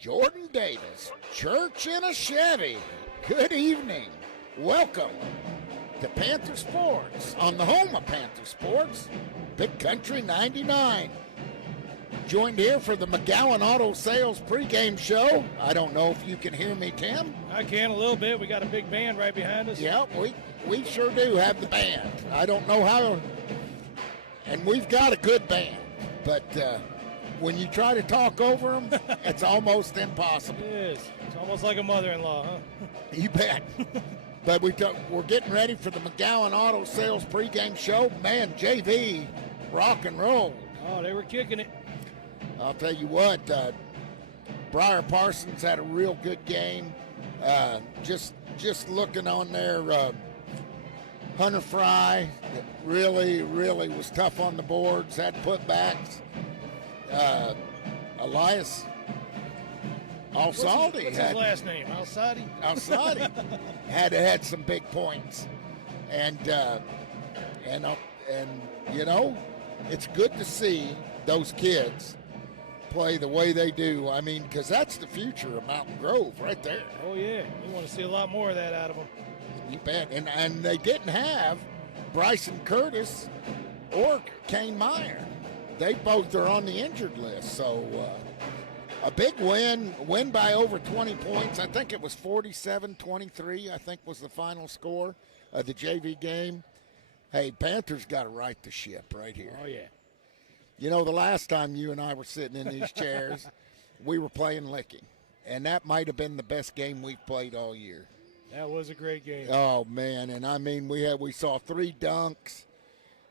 Jordan Davis, Church in a Chevy. Good evening. Welcome to Panther Sports on the home of Panther Sports, Big Country 99. Joined here for the McGowan Auto Sales pregame show. I don't know if you can hear me, Tim. I can a little bit. We got a big band right behind us. Yeah, we sure do have the band. I don't know how, and we've got a good band, but when you try to talk over them, it's almost impossible. It is. It's almost like a mother-in-law, huh? You bet. But we're getting ready for the McGowan Auto Sales pregame show. Man, JV, rock and roll. Oh, they were kicking it. I'll tell you what, Briar Parsons had a real good game. Just looking on there, Hunter Fry really was tough on the boards, had putbacks. Elias Alsaldi What's his last name? Alsaldi had some big points, and you know, it's good to see those kids play the way they do. I mean, because that's the future of Mountain Grove right there. Oh yeah, we want to see a lot more of that out of them. You bet. And they didn't have Bryson Curtis or Kane Meyer. They both are on the injured list. So a big win by over 20 points. I think it was 47-23, I think was the final score of the JV game. Hey, Panthers got to right the ship right here. Oh, yeah. You know, the last time you and I were sitting in these chairs, we were playing Licking. And that might have been the best game we've played all year. That was a great game. Oh, man. And, I mean, we saw 3 dunks.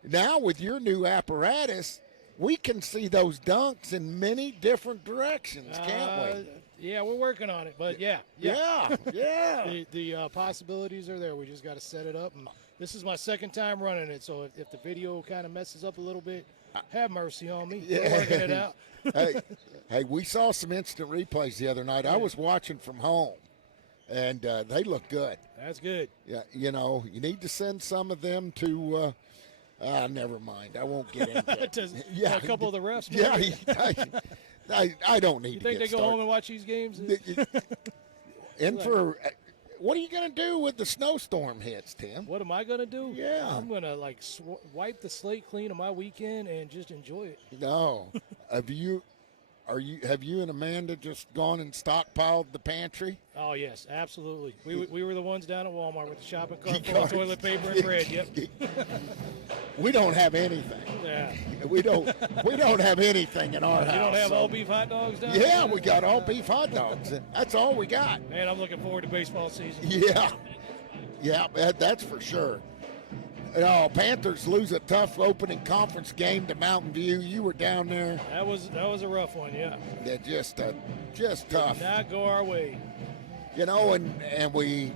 Now, with your new apparatus, we can see those dunks in many different directions, can't we? Yeah, we're working on it, but yeah. The possibilities are there. We just got to set it up. And this is my second time running it, so if the video kind of messes up a little bit, have mercy on me. Yeah. We're working it out. hey, we saw some instant replays the other night. I was watching from home, and they look good. That's good. Yeah, you know, you need to send some of them to never mind. I won't get into it. A couple of the refs. Yeah, I don't need you to think get they go home and watch these games? What are you going to do with the snowstorm hits, Tim? What am I going to do? Yeah. I'm going to, wipe the slate clean of my weekend and just enjoy it. No. Have you and Amanda just gone and stockpiled the pantry? Oh, yes, absolutely. We were the ones down at Walmart with the shopping cart full of toilet paper and bread. Yep. We don't have anything. Yeah. We don't have anything in our house. You don't have all beef hot dogs down Yeah, we got all beef hot dogs. That's all we got. Man, I'm looking forward to baseball season. Yeah, that's for sure. Oh, Panthers lose a tough opening conference game to Mountain View. You were down there. That was a rough one, yeah. They're just tough. Did not go our way. You know, and we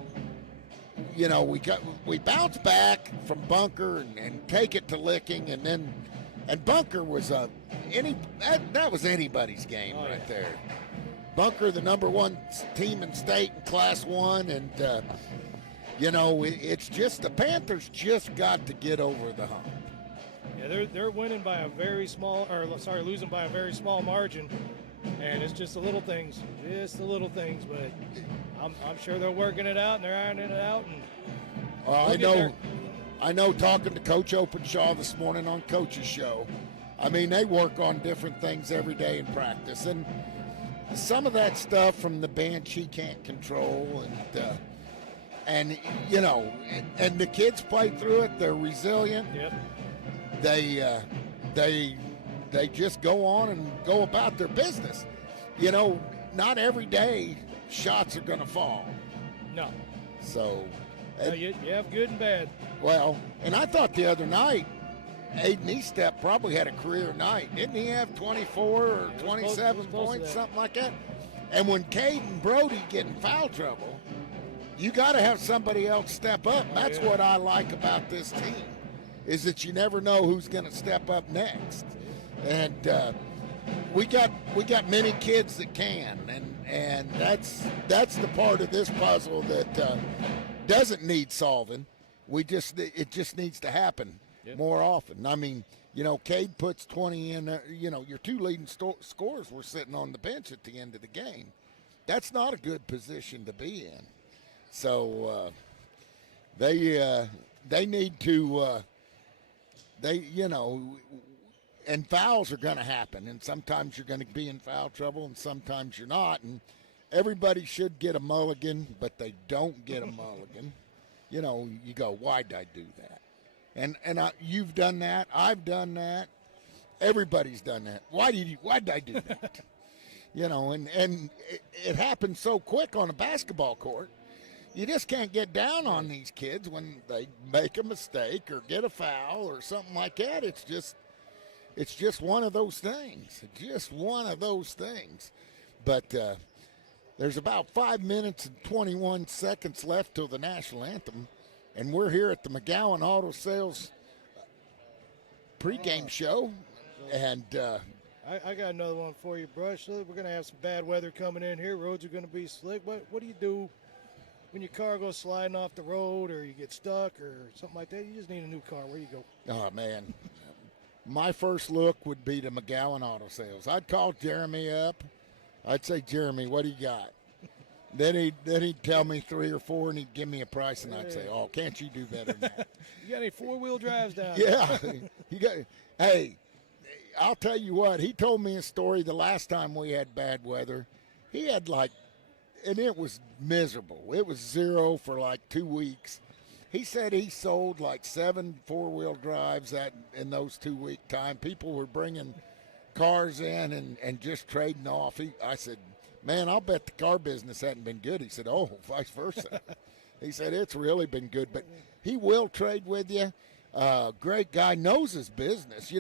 bounce back from Bunker and take it to Licking, and Bunker was that was anybody's game right there. Bunker, the number 1 team in state in Class 1, and it's just the Panthers just got to get over the hump. Yeah, they're winning by losing by a very small margin, and it's just the little things, but I'm sure they're working it out and they're ironing it out. And I know. Talking to Coach Openshaw this morning on Coach's Show, I mean they work on different things every day in practice, and some of that stuff from the bench he can't control, and the kids play through it. They're resilient. Yep. They just go on and go about their business. You know, not every day shots are going to fall. No. So. You have good and bad. Well, and I thought the other night, Aiden Estep probably had a career night. Didn't he have 24 or 27 points, something like that? And when Caden Brody get in foul trouble, you got to have somebody else step up. That's what I like about this team, is that you never know who's going to step up next. And we got many kids that can, and that's the part of this puzzle that doesn't need solving. It just needs to happen. Yep. more often. I mean, Cade puts 20 in. Your two leading scorers were sitting on the bench at the end of the game. That's not a good position to be in. So they need to and fouls are going to happen, and sometimes you're going to be in foul trouble, and sometimes you're not. And everybody should get a mulligan, but they don't get a mulligan. You go, why'd I do that? And you've done that. I've done that. Everybody's done that. Why'd I do that? And it happens so quick on a basketball court. You just can't get down on these kids when they make a mistake or get a foul or something like that. It's just one of those things. Just one of those things. But there's about 5 minutes and 21 seconds left till the national anthem, and we're here at the McGowan Auto Sales pregame show. And I got another one for you, Brush. We're going to have some bad weather coming in here. Roads are going to be slick. What do you do when your car goes sliding off the road or you get stuck or something like that? You just need a new car. Where you go? Oh, man. My first look would be to McGowan Auto Sales. I'd call Jeremy up. I'd say, Jeremy, what do you got? Then he'd tell me 3 or 4, and he'd give me a price, and I'd say, oh, can't you do better than that? You got any four-wheel drives down there? Yeah. Hey, I'll tell you what. He told me a story the last time we had bad weather. He had and it was miserable. It was 0 for 2 weeks. He said he sold 7 four-wheel drives in those 2-week time. People were bringing cars in and just trading off. I said, man, I'll bet the car business hadn't been good. He said, oh, vice versa. He said, it's really been good. But he will trade with you. Great guy, knows his business.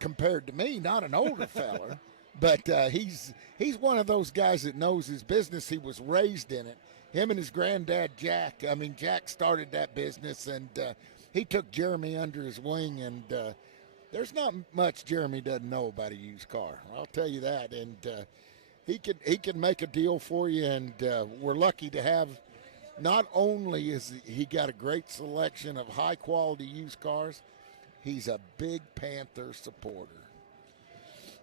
Compared to me, not an older feller. But he's one of those guys that knows his business. He was raised in it. Him and his granddad, Jack. I mean, Jack started that business, and he took Jeremy under his wing. And there's not much Jeremy doesn't know about a used car. I'll tell you that. And he can make a deal for you. And we're lucky to have. Not only is he got a great selection of high-quality used cars, he's a big Panther supporter.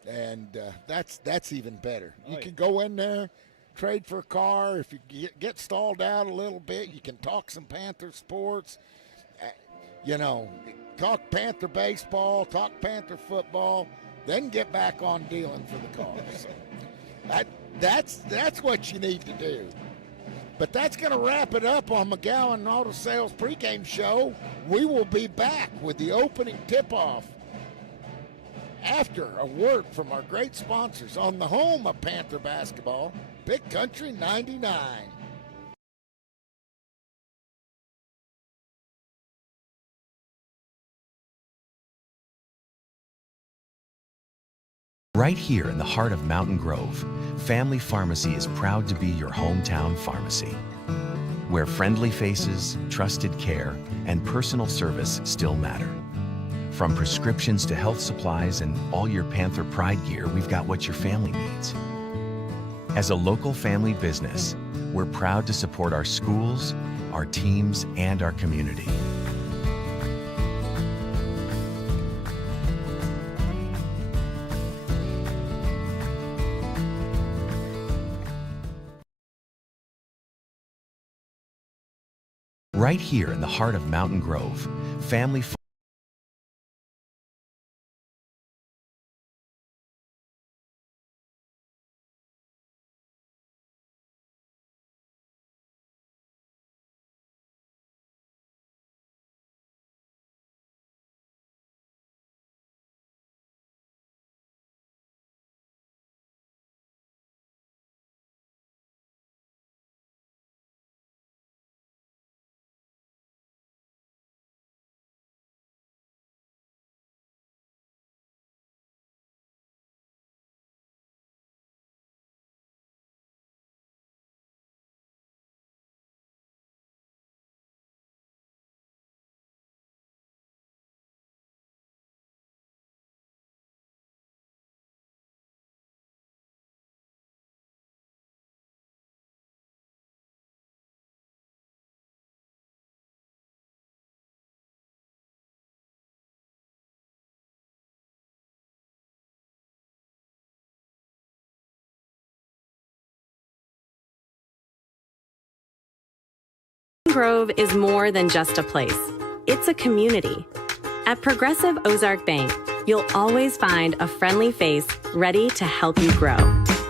And that's even better. You can go in there, trade for a car. If you get stalled out a little bit, you can talk some Panther sports. Talk Panther baseball, talk Panther football, then get back on dealing for the car. So that's what you need to do. But that's going to wrap it up on McGowan Auto Sales pregame show. We will be back with the opening tip-off after a word from our great sponsors on the home of Panther basketball, Big Country 99. Right here in the heart of Mountain Grove, Family Pharmacy is proud to be your hometown pharmacy, where friendly faces, trusted care, and personal service still matter. From prescriptions to health supplies and all your Panther Pride gear, we've got what your family needs. As a local family business, we're proud to support our schools, our teams, and our community. Right here in the heart of Mountain Grove, Family Grove is more than just a place. It's a community. At Progressive Ozark Bank, you'll always find a friendly face ready to help you grow.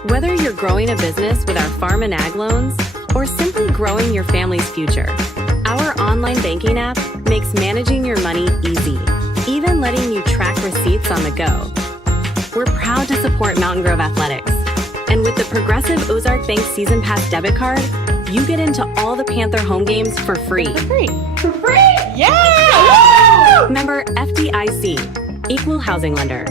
Whether you're growing a business with our farm and ag loans or simply growing your family's future, our online banking app makes managing your money easy, even letting you track receipts on the go. We're proud to support Mountain Grove Athletics. And with the Progressive Ozark Bank Season Pass debit card, you get into all the Panther home games for free. For free? For free? Yeah! Woo! Member FDIC, Equal Housing Lender.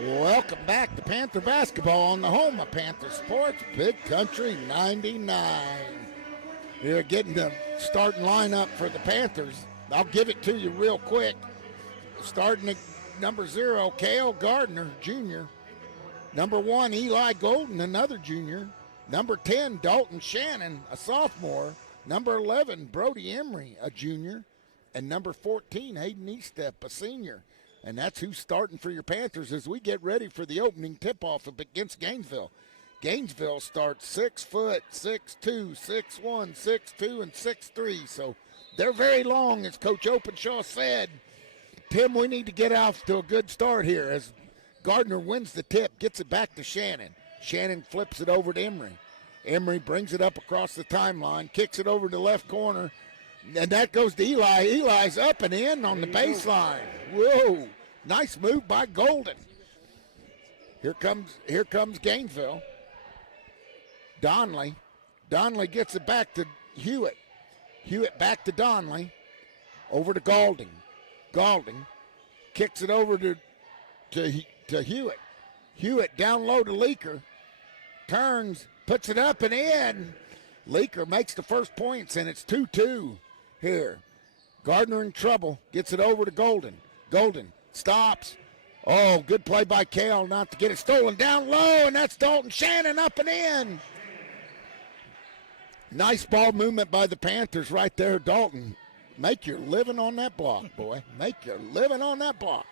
Welcome back to Panther basketball on the home of Panther Sports, Big Country 99. You're getting the starting lineup for the Panthers. I'll give it to you real quick. Starting at number 0, Cale Gardner, Jr. Number 1, Eli Golden, another junior. Number 10, Dalton Shannon, a sophomore. Number 11, Brody Emery, a junior. And number 14, Hayden Eastep, a senior. And that's who's starting for your Panthers as we get ready for the opening tip-off against Gainesville. Gainesville starts 6 foot, 6'2", 6'1", 6'2", and 6'3". So they're very long, as Coach Openshaw said. Tim, we need to get off to a good start here as Gardner wins the tip, gets it back to Shannon. Shannon flips it over to Emery. Emery brings it up across the timeline, kicks it over to the left corner, and that goes to Eli. Eli's up and in on the baseline. Whoa, nice move by Golden. Here comes Gainesville. Donley gets it back to Hewitt. Hewitt back to Donley. Over to Galding. Galding kicks it over to Hewitt. Hewitt down low to Leaker. Turns, puts it up and in. Leaker makes the first points, and it's 2-2 here. Gardner in trouble. Gets it over to Golden. Golden stops. Oh, good play by Cale not to get it stolen. Down low, and that's Dalton Shannon up and in. Nice ball movement by the Panthers right there, Dalton. Make your living on that block, boy. Make your living on that block.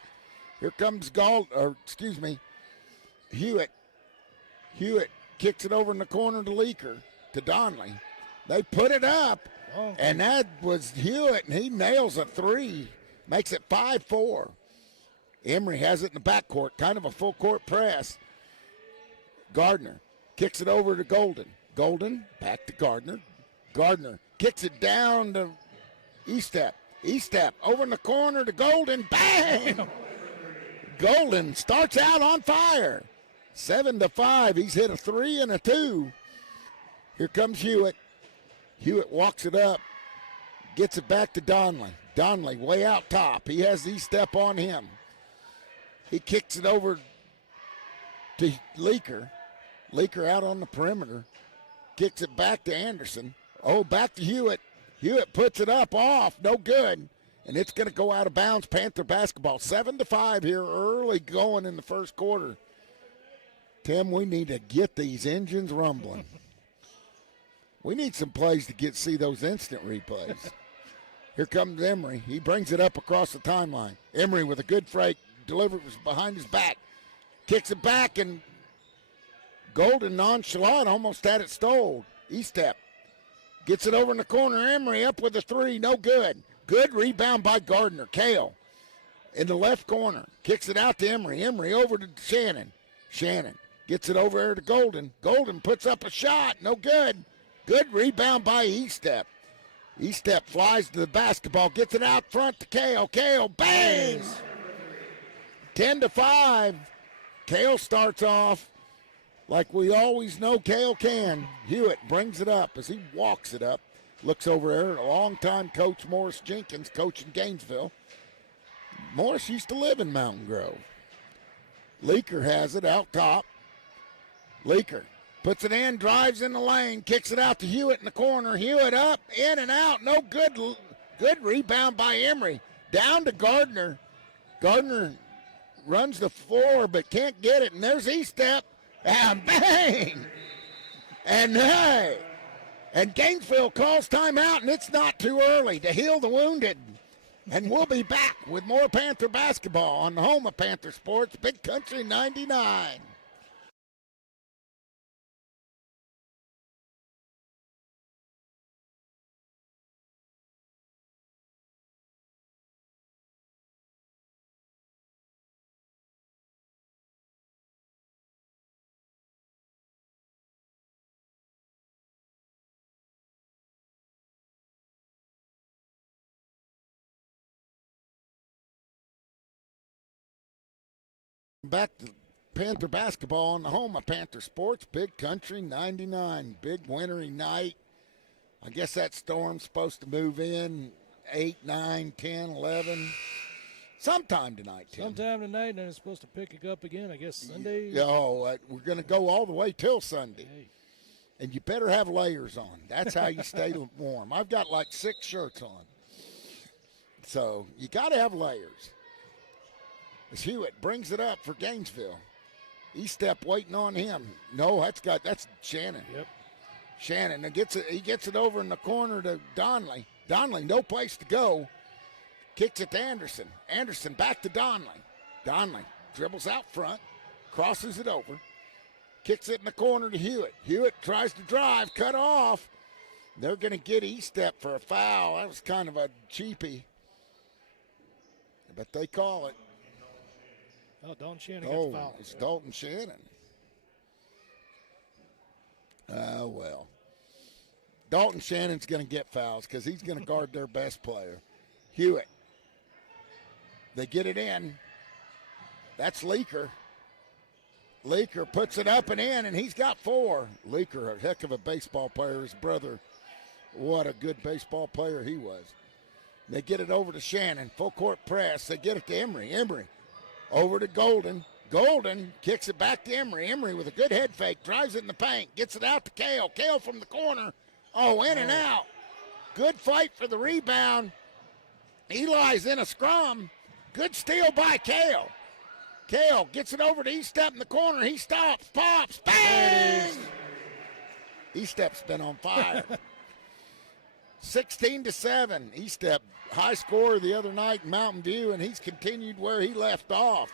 Here comes Hewitt. Hewitt kicks it over in the corner to Leaker, to Donley. They put it up, and that was Hewitt, and he nails a three. Makes it 5-4. Emery has it in the backcourt, kind of a full-court press. Gardner kicks it over to Golden. Golden back to Gardner. Gardner kicks it down to Eastep. E-step over in the corner to Golden. Bang! Golden starts out on fire. 7-5. He's hit a 3 and a 2. Here comes Hewitt. Hewitt walks it up. Gets it back to Donley. Donley way out top. He has E-step on him. He kicks it over to Leaker. Leaker out on the perimeter. Kicks it back to Anderson. Oh, back to Hewitt. Hewitt puts it up off. No good. And it's going to go out of bounds. Panther basketball. 7-5 here early going in the first quarter. Tim, we need to get these engines rumbling. We need some plays to see those instant replays. Here comes Emery. He brings it up across the timeline. Emery with a good freight. Delivers behind his back. Kicks it back, and Golden nonchalant almost had it stole. E-step. Gets it over in the corner. Emery up with a 3. No good. Good rebound by Gardner. Kale in the left corner. Kicks it out to Emery. Emery over to Shannon. Shannon gets it over there to Golden. Golden puts up a shot. No good. Good rebound by E-step. E-step flies to the basketball. Gets it out front to Kale. Kale bangs. 10-5. Kale starts off like we always know Kale can. Hewitt brings it up as he walks it up. Looks over there, a longtime coach, Morris Jenkins, coaching Gainesville. Morris used to live in Mountain Grove. Leaker has it out top. Leaker puts it in, drives in the lane, kicks it out to Hewitt in the corner. Hewitt up, in and out, no good. Good rebound by Emery. Down to Gardner. Gardner runs the floor but can't get it, and there's E-step, and bang! And hey! And Gainesville calls timeout, and it's not too early to heal the wounded. And we'll be back with more Panther basketball on the home of Panther Sports, Big Country 99. Back to Panther basketball on the home of Panther Sports, Big Country 99. Big wintry night. I guess that storm's supposed to move in 8, 9, 10, 11. Sometime tonight, Tim. Sometime tonight, and then it's supposed to pick it up again, I guess, Sunday. We're going to go all the way till Sunday. Hey. And you better have layers on. That's how you stay warm. I've got like 6 shirts on. So you got to have layers. As Hewitt brings it up for Gainesville. E-step waiting on him. No, that's Shannon. Yep. Shannon he gets it over in the corner to Donley. Donley, no place to go. Kicks it to Anderson. Anderson back to Donley. Donley dribbles out front, crosses it over, kicks it in the corner to Hewitt. Hewitt tries to drive, cut off. They're going to get E-step for a foul. That was kind of a cheapie, but they call it. Oh, Dalton Shannon got the foul. It's Dalton Shannon. Oh, well. Dalton Shannon's going to get fouls because he's going to guard their best player. Hewitt. They get it in. That's Leaker. Leaker puts it up and in, and he's got 4. Leaker, a heck of a baseball player. His brother, what a good baseball player he was. They get it over to Shannon. Full court press. They get it to Emery. Emery. Over to Golden. Golden kicks it back to Emery. Emery with a good head fake. Drives it in the paint. Gets it out to Kale. Kale from the corner. Oh, in and out. Good fight for the rebound. Eli's in a scrum. Good steal by Kale. Kale gets it over to E-step in the corner. He stops. Pops. Bang! E-step's been on fire. 16-7. E-step, high scorer the other night in Mountain View, and he's continued where he left off.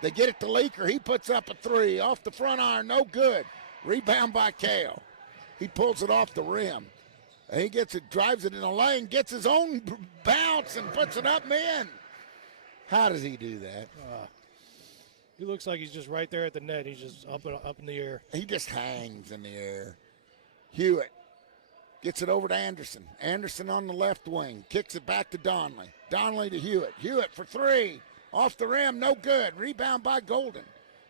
They get it to Leaker. He puts up a 3 off the front iron. No good. Rebound by Kale. He pulls it off the rim. And he gets it, drives it in the lane, gets his own bounce and puts it up and in. How does he do that? He looks like he's just right there at the net. He's just up in the air. He just hangs in the air. Hewitt Gets it over to Anderson. Anderson on the left wing. Kicks it back to Donley. Donley to Hewitt. Hewitt for three. Off the rim, no good. Rebound by Golden.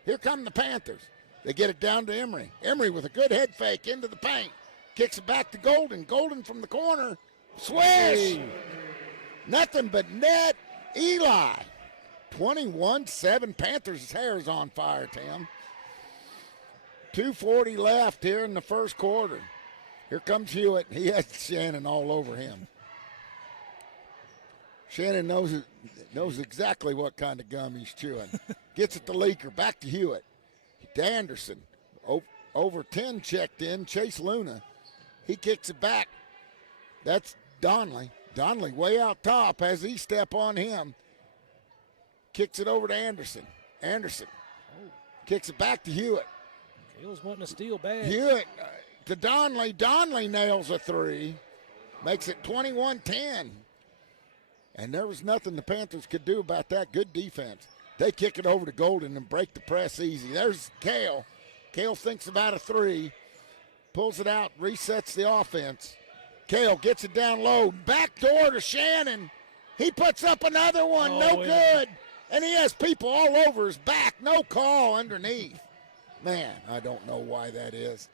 Here come the Panthers. They get it down to Emery. Emery with a good head fake into the paint. Kicks it back to Golden. Golden from the corner. Swish! Nothing but net. Eli. 21-7. Panthers' hair is on fire, Tim. 2:40 left here in the first quarter. Here comes Hewitt. He has Shannon all over him. Shannon knows exactly what kind of gum he's chewing. Gets it to Leaker. Back to Hewitt. To Anderson. Over 10 checked in. Chase Luna. He kicks it back. That's Donley. Donley way out top. Has E-step on him. Kicks it over to Anderson. Anderson kicks it back to Hewitt. Hill's wanting to steal bad. Hewitt to Donley. Donley nails a three. Makes it 21-10. And there was nothing the Panthers could do about that. Good defense. They kick it over to Golden and break the press easy. There's Kale. Kale thinks about a three. Pulls it out, resets the offense. Kale gets it down low. Back door to Shannon. He puts up another one. No good. And he has people all over his back. No call underneath. Man, I don't know why that is.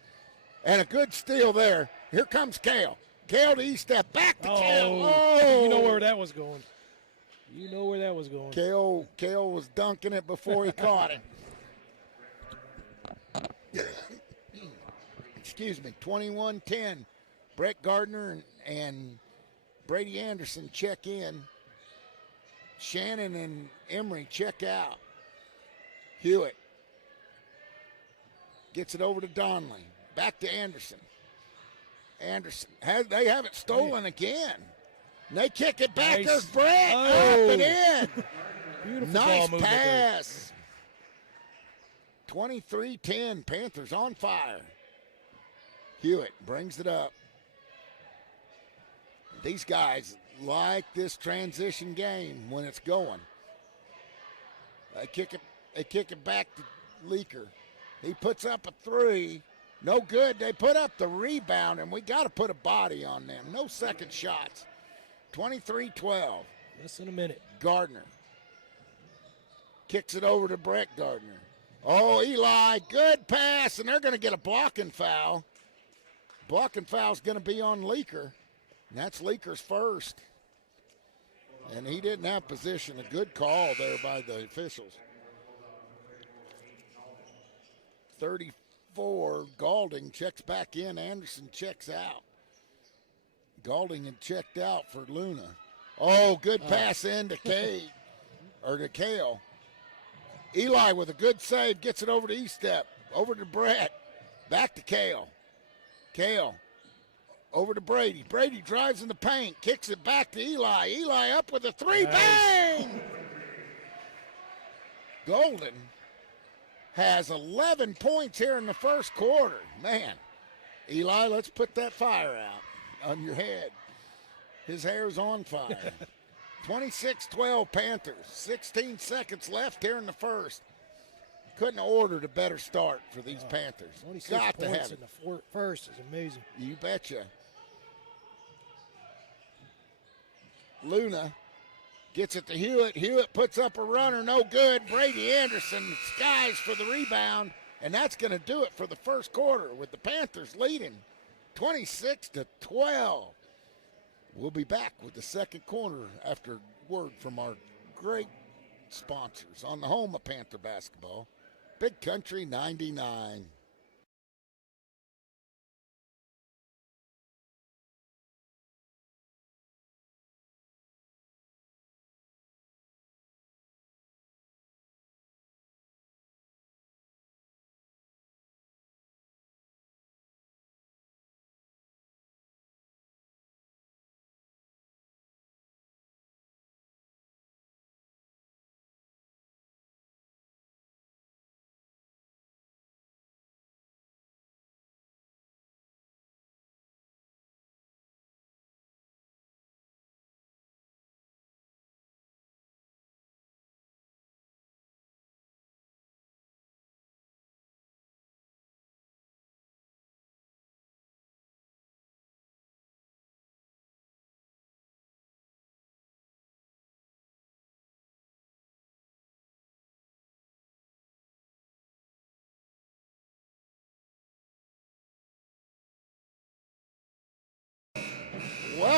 And a good steal there. Here comes Kale. Kale to E-step. Back to Kale. Oh. You know where that was going. You know where that was going. Kale was dunking it before he caught it. Excuse me. 21-10. Brett Gardner and Brady Anderson check in. Shannon and Emery check out. Hewitt gets it over to Donley. Back to Anderson. Anderson. They have it stolen again. And they kick it back. Nice. There's Brett. Up and in. Beautiful Nice ball pass. 23-10. Panthers on fire. Hewitt brings it up. These guys like this transition game when it's going. They kick it back to Leaker. He puts up a three. No good. They put up the rebound, and we got to put a body on them. No second shots. 23-12. Less than a minute. Gardner kicks it over to Brett Gardner. Oh, Eli, good pass, and they're going to get a blocking foul. Blocking foul's going to be on Leaker, and that's Leaker's first. And he didn't have position. A good call there by the officials. 34, Galding checks back in. Anderson checks out. Galding had checked out for Luna. Oh, good pass in to Kale. Eli with a good save, gets it over to E-step. Over to Brett. Back to Kale. Kale over to Brady. Brady drives in the paint, kicks it back to Eli. Eli up with a three. Nice. Bang! Golden has 11 points here in the first quarter. Man, Eli, let's put that fire out on your head. His hair's on fire. 26-12 Panthers. 16 seconds left here in the first. Couldn't have ordered a better start for these Panthers. 26 got to points have it. in the first is amazing. You betcha. Luna gets it to Hewitt. Hewitt puts up a runner, no good. Brady Anderson skies for the rebound, and that's going to do it for the first quarter with the Panthers leading 26-12. We'll be back with the second quarter after word from our great sponsors on the home of Panther basketball, Big Country 99.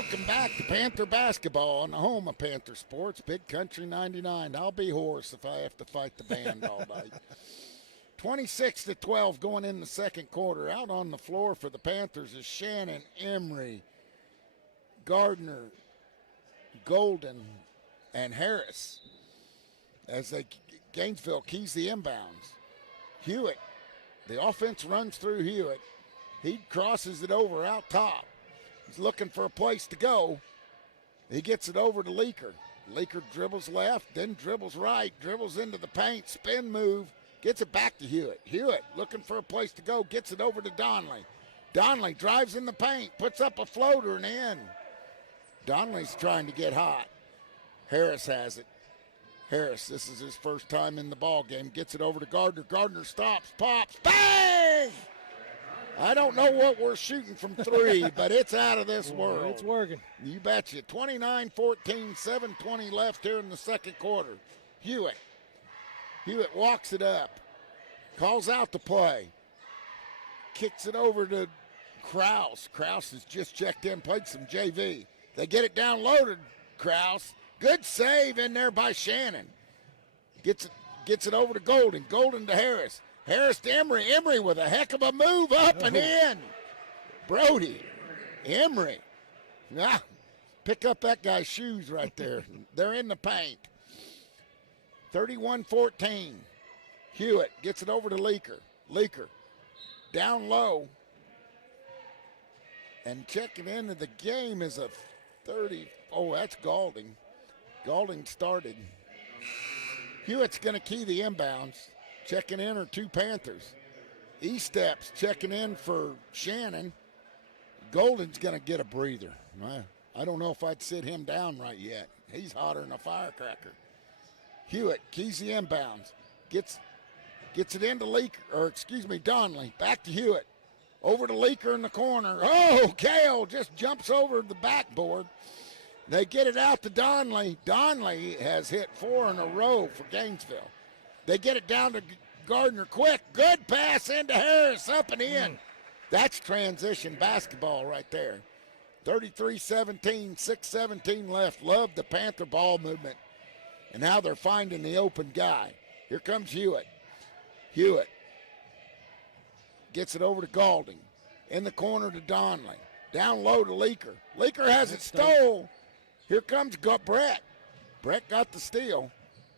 Welcome back to Panther basketball on the home of Panther Sports, Big Country 99. I'll be hoarse if I have to fight the band all night. 26-12 going in the second quarter. Out on the floor for the Panthers is Shannon, Emery, Gardner, Golden, and Harris as Gainesville keys the inbounds. Hewitt, the offense runs through Hewitt. He crosses it over out top. He's looking for a place to go. He gets it over to Leaker. Leaker dribbles left, then dribbles right, dribbles into the paint, spin move, gets it back to Hewitt. Hewitt looking for a place to go, gets it over to Donley. Donley drives in the paint, puts up a floater and in. Donley's trying to get hot. Harris has it. Harris, this is his first time in the ball game, gets it over to Gardner. Gardner stops, pops, bang! I don't know what we're shooting from three, but it's out of this world. It's working. You betcha. 29-14, 7:20 left here in the second quarter. Hewitt walks it up, calls out the play, kicks it over to Kraus. Kraus has just checked in, played some JV. They get it down low to Kraus. Good save in there by Shannon. Gets it over to Golden. Golden to Harris. Harris to Emery. Emery with a heck of a move up and in. Brody. Emery. Pick up that guy's shoes right there. They're in the paint. 31-14. Hewitt gets it over to Leaker. Leaker down low. And checking into the game is a 30. Oh, that's Galding. Galding started. Hewitt's going to key the inbounds. Checking in are two Panthers. E-Steps checking in for Shannon. Golden's going to get a breather. I don't know if I'd sit him down right yet. He's hotter than a firecracker. Hewitt keys the inbounds. Gets it into Donley. Back to Hewitt. Over to Leaker in the corner. Oh, Kale just jumps over the backboard. They get it out to Donley. Donley has hit 4 in a row for Gainesville. They get it down to Gardner quick. Good pass into Harris, up and in. That's transition basketball right there. 33-17, 6:17 left. Love the Panther ball movement and how they're finding the open guy. Here comes Hewitt. Hewitt gets it over to Galding. In the corner to Donley. Down low to Leaker. Leaker has it stole. Here comes Brett. Brett got the steal.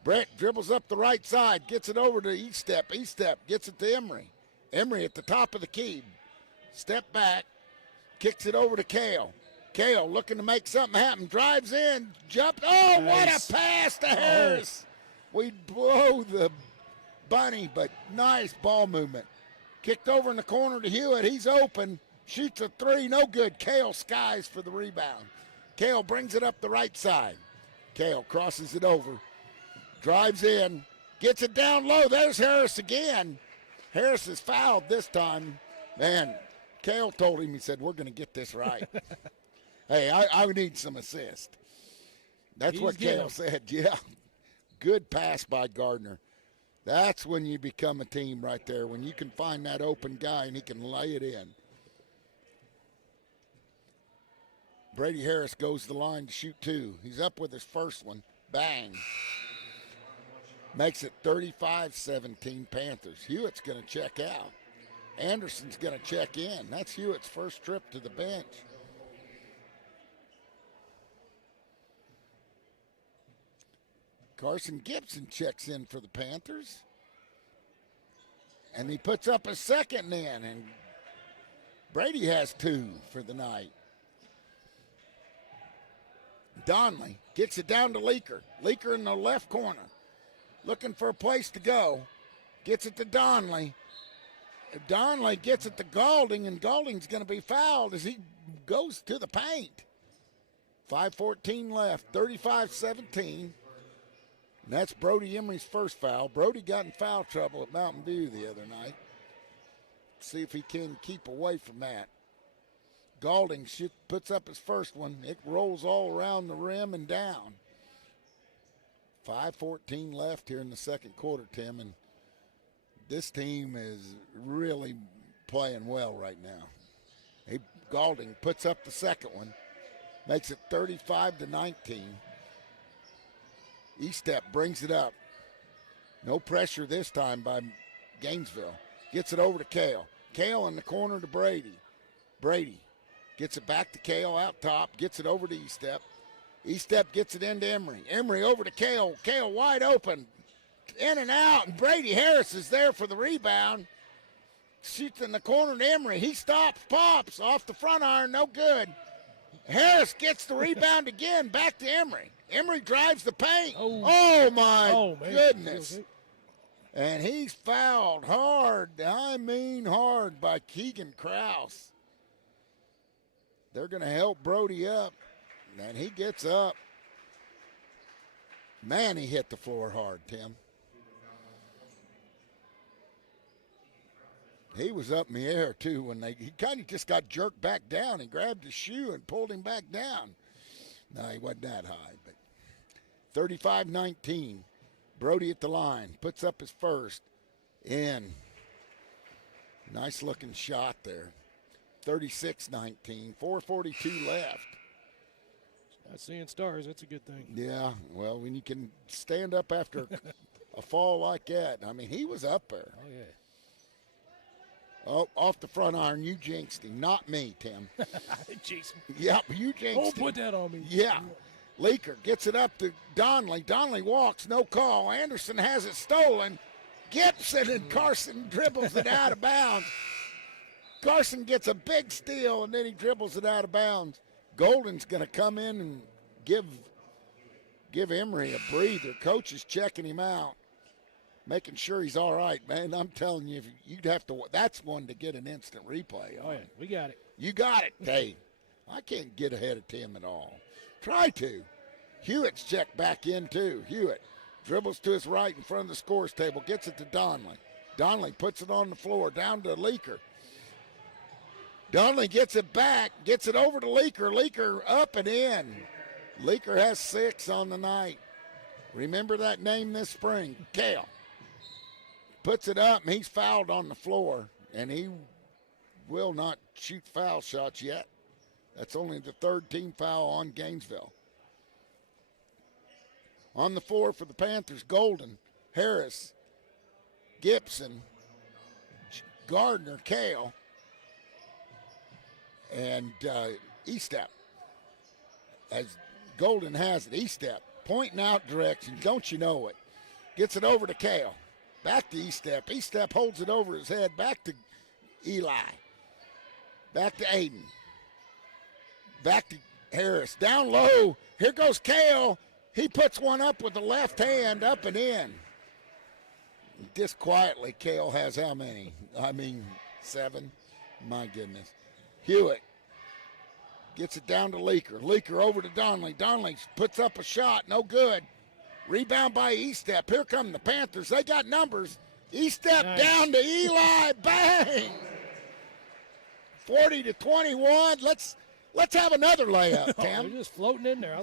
Brett dribbles up the right side, gets it over to E-Step. E-Step gets it to Emery. Emery at the top of the key. Step back, kicks it over to Kale. Kale looking to make something happen. Drives in, jumps. Oh, nice. What a pass to Harris. We blow the bunny, but nice ball movement. Kicked over in the corner to Hewitt. He's open. Shoots a three. No good. Kale skies for the rebound. Kale brings it up the right side. Kale crosses it over. Drives in. Gets it down low. There's Harris again. Harris is fouled this time. Man, Kale told him, he said, we're going to get this right. Hey, I need some assist. That's what Kale said. Yeah. Good pass by Gardner. That's when you become a team right there, when you can find that open guy and he can lay it in. Brady Harris goes to the line to shoot two. He's up with his first one. Bang. Makes it 35-17 Panthers. Hewitt's going to check out. Anderson's going to check in. That's Hewitt's first trip to the bench. Carson Gibson checks in for the Panthers. And he puts up a second in, and Brady has two for the night. Donley gets it down to Leaker. Leaker in the left corner. Looking for a place to go. Gets it to Donley. Donley gets it to Galding, and Galding's going to be fouled as he goes to the paint. 5:14 left, 35-17. And that's Brody Emery's first foul. Brody got in foul trouble at Mountain View the other night. See if he can keep away from that. Galding puts up his first one. It rolls all around the rim and down. 5:14 left here in the second quarter, Tim, and this team is really playing well right now. Galding puts up the second one. makes it 35-19. E-step brings it up. No pressure this time by Gainesville. Gets it over to Kale. Kale in the corner to Brady. Brady gets it back to Kale out top. Gets it over to E-step. E-step gets it into Emery. Emery over to Kale. Kale wide open. In and out. And Brady Harris is there for the rebound. Shoots in the corner to Emery. He stops, pops off the front iron. No good. Harris gets the rebound again. Back to Emery. Emery drives the paint. Oh my goodness. And he's fouled hard. I mean hard by Keegan Krause. They're going to help Brody up. And he gets up. Man, he hit the floor hard, Tim. He was up in the air, too, when he kind of just got jerked back down. He grabbed his shoe and pulled him back down. No, he wasn't that high, but 35-19. Brody at the line, puts up his first. In. Nice-looking shot there. 36-19, 4:42 left. Not seeing stars, that's a good thing. Yeah, well, when you can stand up after a fall like that. I mean, he was up there. Oh, yeah. Oh, off the front iron, you jinxed him. Not me, Tim. Jeez. Yep, you jinxed him. Don't put that on me. Yeah. Leaker gets it up to Donnelly. Donnelly walks, no call. Anderson has it stolen. Gibson and Carson dribbles it out of bounds. Carson gets a big steal, and then he dribbles it out of bounds. Golden's going to come in and give Emery a breather. Coach is checking him out, making sure he's all right, man. I'm telling you, you'd have to. That's one to get an instant replay on. Oh, yeah, we got it. You got it, Dave. I can't get ahead of Tim at all. Try to. Hewitt's checked back in, too. Hewitt dribbles to his right in front of the scores table, gets it to Donnelly. Donnelly puts it on the floor, down to Leaker. Donnelly gets it back, gets it over to Leaker. Leaker up and in. Leaker has 6 on the night. Remember that name this spring, Kale. Puts it up, and he's fouled on the floor, and he will not shoot foul shots yet. That's only the 3rd team foul on Gainesville. On the floor for the Panthers, Golden, Harris, Gibson, Gardner, Kale, and E-step. As Golden has it, E-step, pointing out direction, don't you know it. Gets it over to Kale. Back to E-step. E-step holds it over his head. Back to Eli. Back to Aiden. Back to Harris. Down low. Here goes Kale. He puts one up with the left hand, up and in. Just quietly, Kale has how many? 7. My goodness. Hewitt gets it down to Leaker. Leaker over to Donnelly. Donnelly puts up a shot. No good. Rebound by E-step. Here come the Panthers. They got numbers. E-step nice. Down to Eli. Bang! 40-21. Let's have another layup, Tim. They're just floating in there.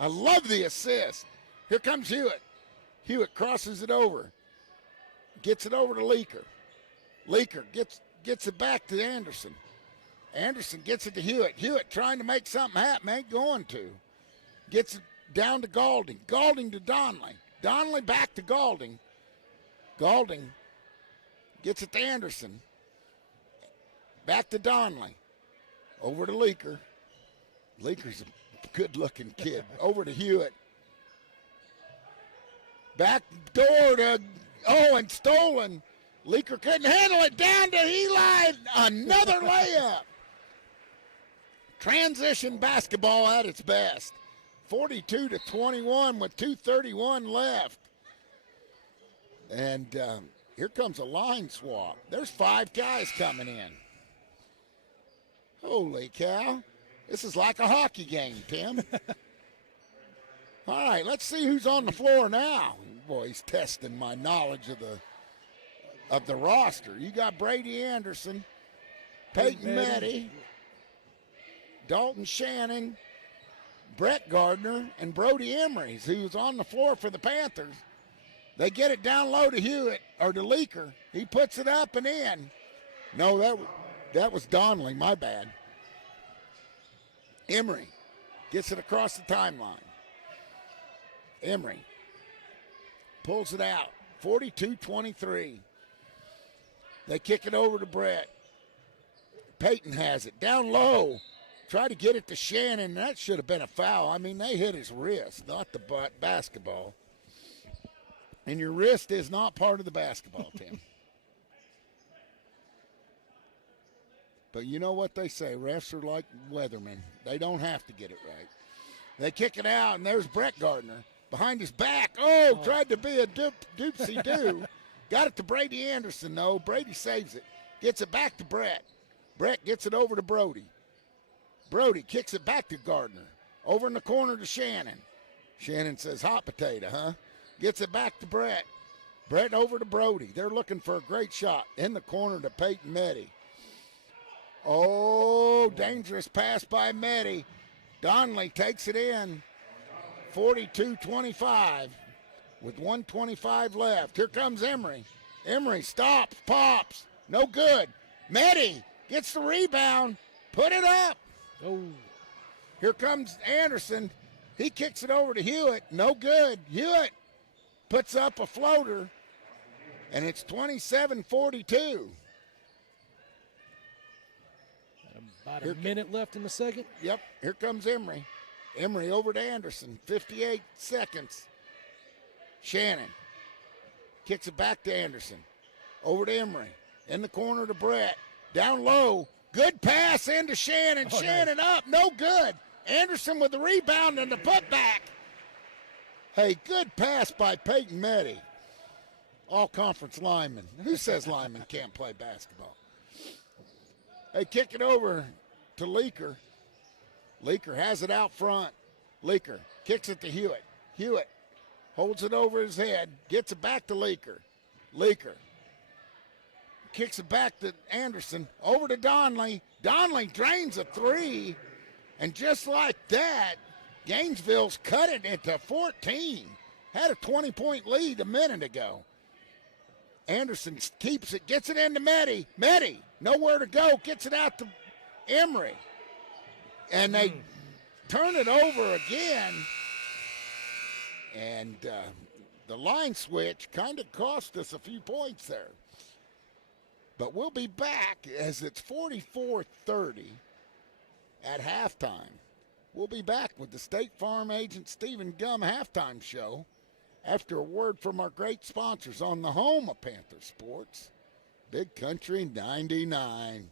I love the assist. Here comes Hewitt. Hewitt crosses it over. Gets it over to Leaker. Leaker gets it back to Anderson. Anderson gets it to Hewitt. Hewitt trying to make something happen. Ain't going to. Gets it down to Galding. Galding to Donnelly. Donnelly back to Galding. Galding gets it to Anderson. Back to Donnelly. Over to Leaker. Leaker's a good-looking kid. Over to Hewitt. Back door to, and stolen. Leaker couldn't handle it. Down to Eli. Another layup. Transition basketball at its best. 42-21 with 2:31 left. And here comes a line swap. There's 5 guys coming in. Holy cow. This is like a hockey game, Tim. All right, let's see who's on the floor now. Boy, he's testing my knowledge of the roster. You got Brady Anderson, Peyton Meddy, Dalton Shannon, Brett Gardner, and Brody Emery, who's on the floor for the Panthers. They get it down low to Hewitt, or to Leaker. He puts it up and in. No, that was Donnelly, my bad. Emery Gets it across the timeline. Emery pulls it out. 42-23. They kick it over to Brett. Peyton has it. Down low. Try to get it to Shannon. That should have been a foul. I mean, they hit his wrist, not the basketball. And your wrist is not part of the basketball, Tim. But you know what they say. Refs are like weathermen. They don't have to get it right. They kick it out, and there's Brett Gardner behind his back. Oh, tried to be a doopsie-doo. Got it to Brady Anderson, though. Brady saves it. Gets it back to Brett. Brett gets it over to Brody. Brody kicks it back to Gardner. Over in the corner to Shannon. Shannon says, hot potato, huh? Gets it back to Brett. Brett over to Brody. They're looking for a great shot. In the corner to Peyton Meddy. Oh, dangerous pass by Meddy. Donnelly takes it in. 42-25 with 1:25 left. Here comes Emery. Emery stops, pops. No good. Meddy gets the rebound. Put it up. Oh. Here comes Anderson. He kicks it over to Hewitt. No good. Hewitt puts up a floater, and it's 27-42. About a minute left in the second. Yep, here comes Emery. Emery over to Anderson. 58 seconds. Shannon kicks it back to Anderson. Over to Emery. In the corner to Brett. Down low. Good pass into Shannon. Oh, Shannon nice. up. No good. Anderson with the rebound and the putback. Hey, good pass by Peyton Meddy. All-conference lineman. Who says linemen can't play basketball? They kick it over to Leaker. Leaker has it out front. Leaker kicks it to Hewitt. Hewitt holds it over his head, gets it back to Leaker. Leaker kicks it back to Anderson, over to Donnelly. Donnelly drains a three, and just like that, Gainesville's cut it into 14. Had a 20-point lead a minute ago. Anderson keeps it, gets it into Meddy. Meddy, nowhere to go, gets it out to Emery. And they turn it over again. And the line switch kind of cost us a few points there. But we'll be back as it's 44-30 at halftime. We'll be back with the State Farm agent Stephen Gum halftime show after a word from our great sponsors on the home of Panther Sports, Big Country 99.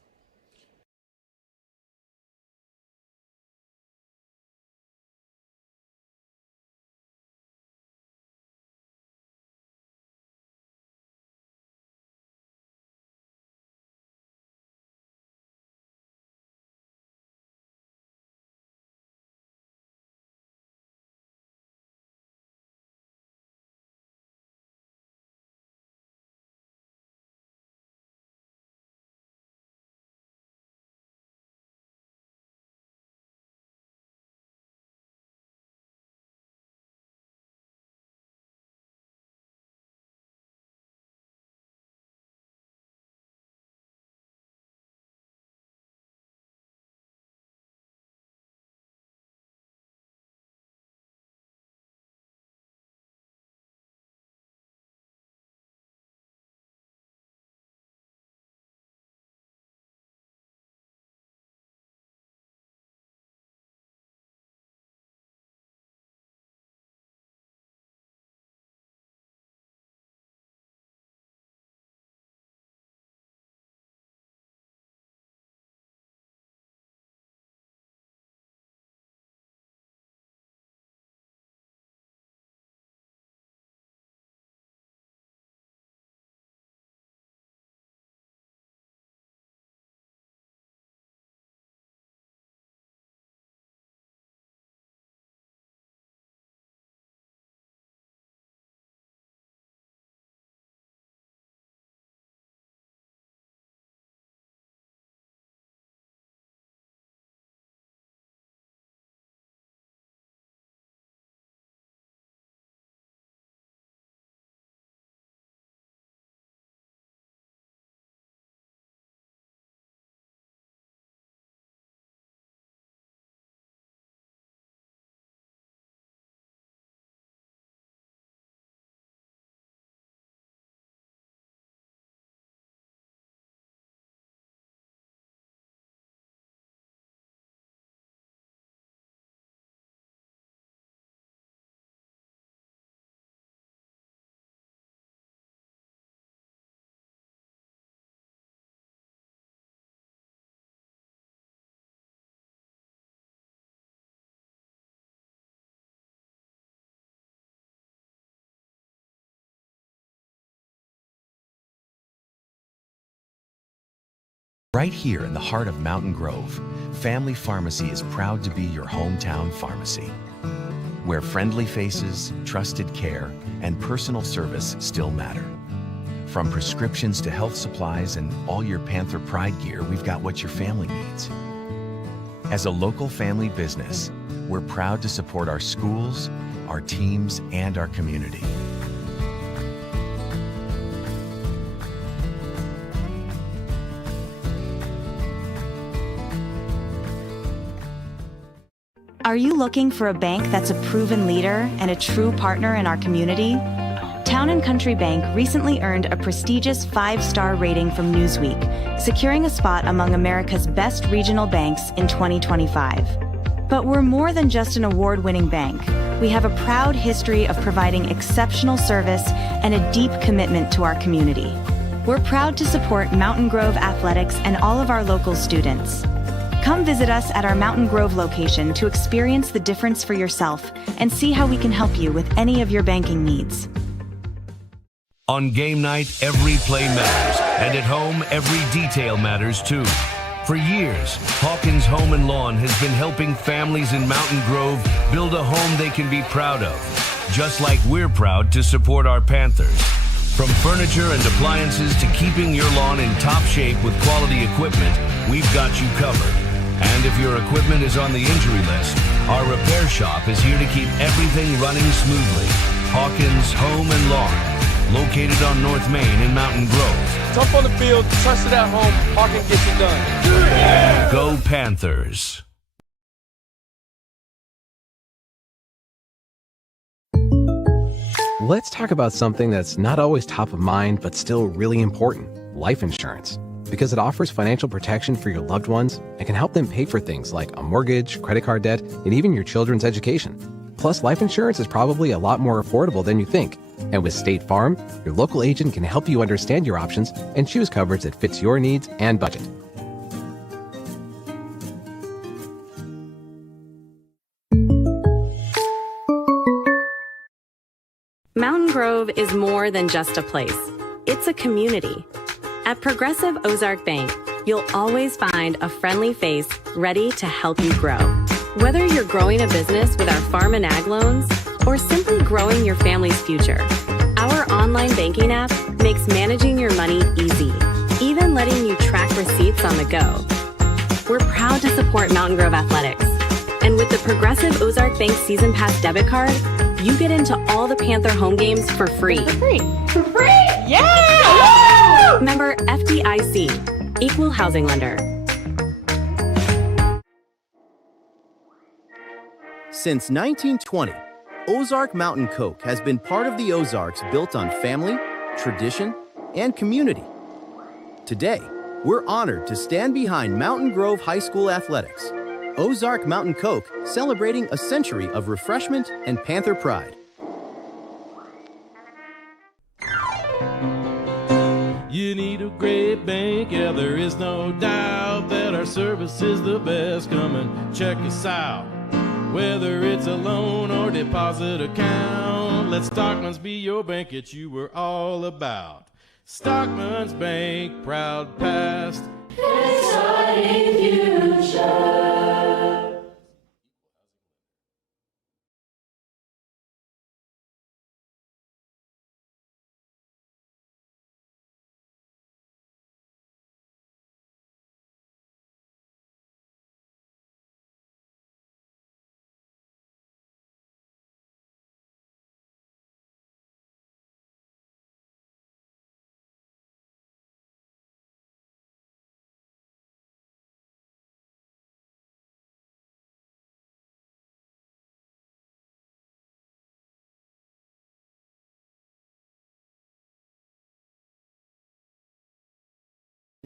Right here in the heart of Mountain Grove, Family Pharmacy is proud to be your hometown pharmacy, where friendly faces, trusted care, and personal service still matter. From prescriptions to health supplies and all your Panther Pride gear, we've got what your family needs. As a local family business, we're proud to support our schools, our teams, and our community. Are you looking for a bank that's a proven leader and a true partner in our community? Town & Country Bank recently earned a prestigious 5-star rating from Newsweek, securing a spot among America's best regional banks in 2025. But we're more than just an award-winning bank. We have a proud history of providing exceptional service and a deep commitment to our community. We're proud to support Mountain Grove athletics and all of our local students. Come visit us at our Mountain Grove location to experience the difference for yourself and see how we can help you with any of your banking needs. On game night, every play matters, and at home, every detail matters too. For years, Hawkins Home and Lawn has been helping families in Mountain Grove build a home they can be proud of, just like we're proud to support our Panthers. From furniture and appliances to keeping your lawn in top shape with quality equipment, we've got you covered. And if your equipment is on the injury list, our repair shop is here to keep everything running smoothly. Hawkins Home and Lawn, located on North Main in Mountain Grove. Tough on the field, trusted at home, Hawkins gets it done. Yeah! Go Panthers. Let's talk about something that's not always top of mind, but still really important: life insurance. Because it offers financial protection for your loved ones and can help them pay for things like a mortgage, credit card debt, and even your children's education. Plus, life insurance is probably a lot more affordable than you think. And with State Farm, your local agent can help you understand your options and choose coverage that fits your needs and budget. Mountain Grove is more than just a place. It's a community. At Progressive Ozark Bank, you'll always find a friendly face ready to help you grow. Whether you're growing a business with our farm and ag loans or simply growing your family's future, our online banking app makes managing your money easy, even letting you track receipts on the go. We're proud to support Mountain Grove Athletics. And with the Progressive Ozark Bank Season Pass debit card, you get into all the Panther home games for free. For free? Yeah! Woo! Member FDIC, Equal Housing Lender. Since 1920, Ozark Mountain Coke has been part of the Ozarks built on family, tradition, and community. Today, we're honored to stand behind Mountain Grove High School athletics. Ozark Mountain Coke, celebrating a century of refreshment and Panther pride. You need a great bank, yeah, there is no doubt that our service is the best. Come and check us out. Whether it's a loan or deposit account, let Stockman's be your bank that you were all about. Stockman's Bank, proud past, exciting future.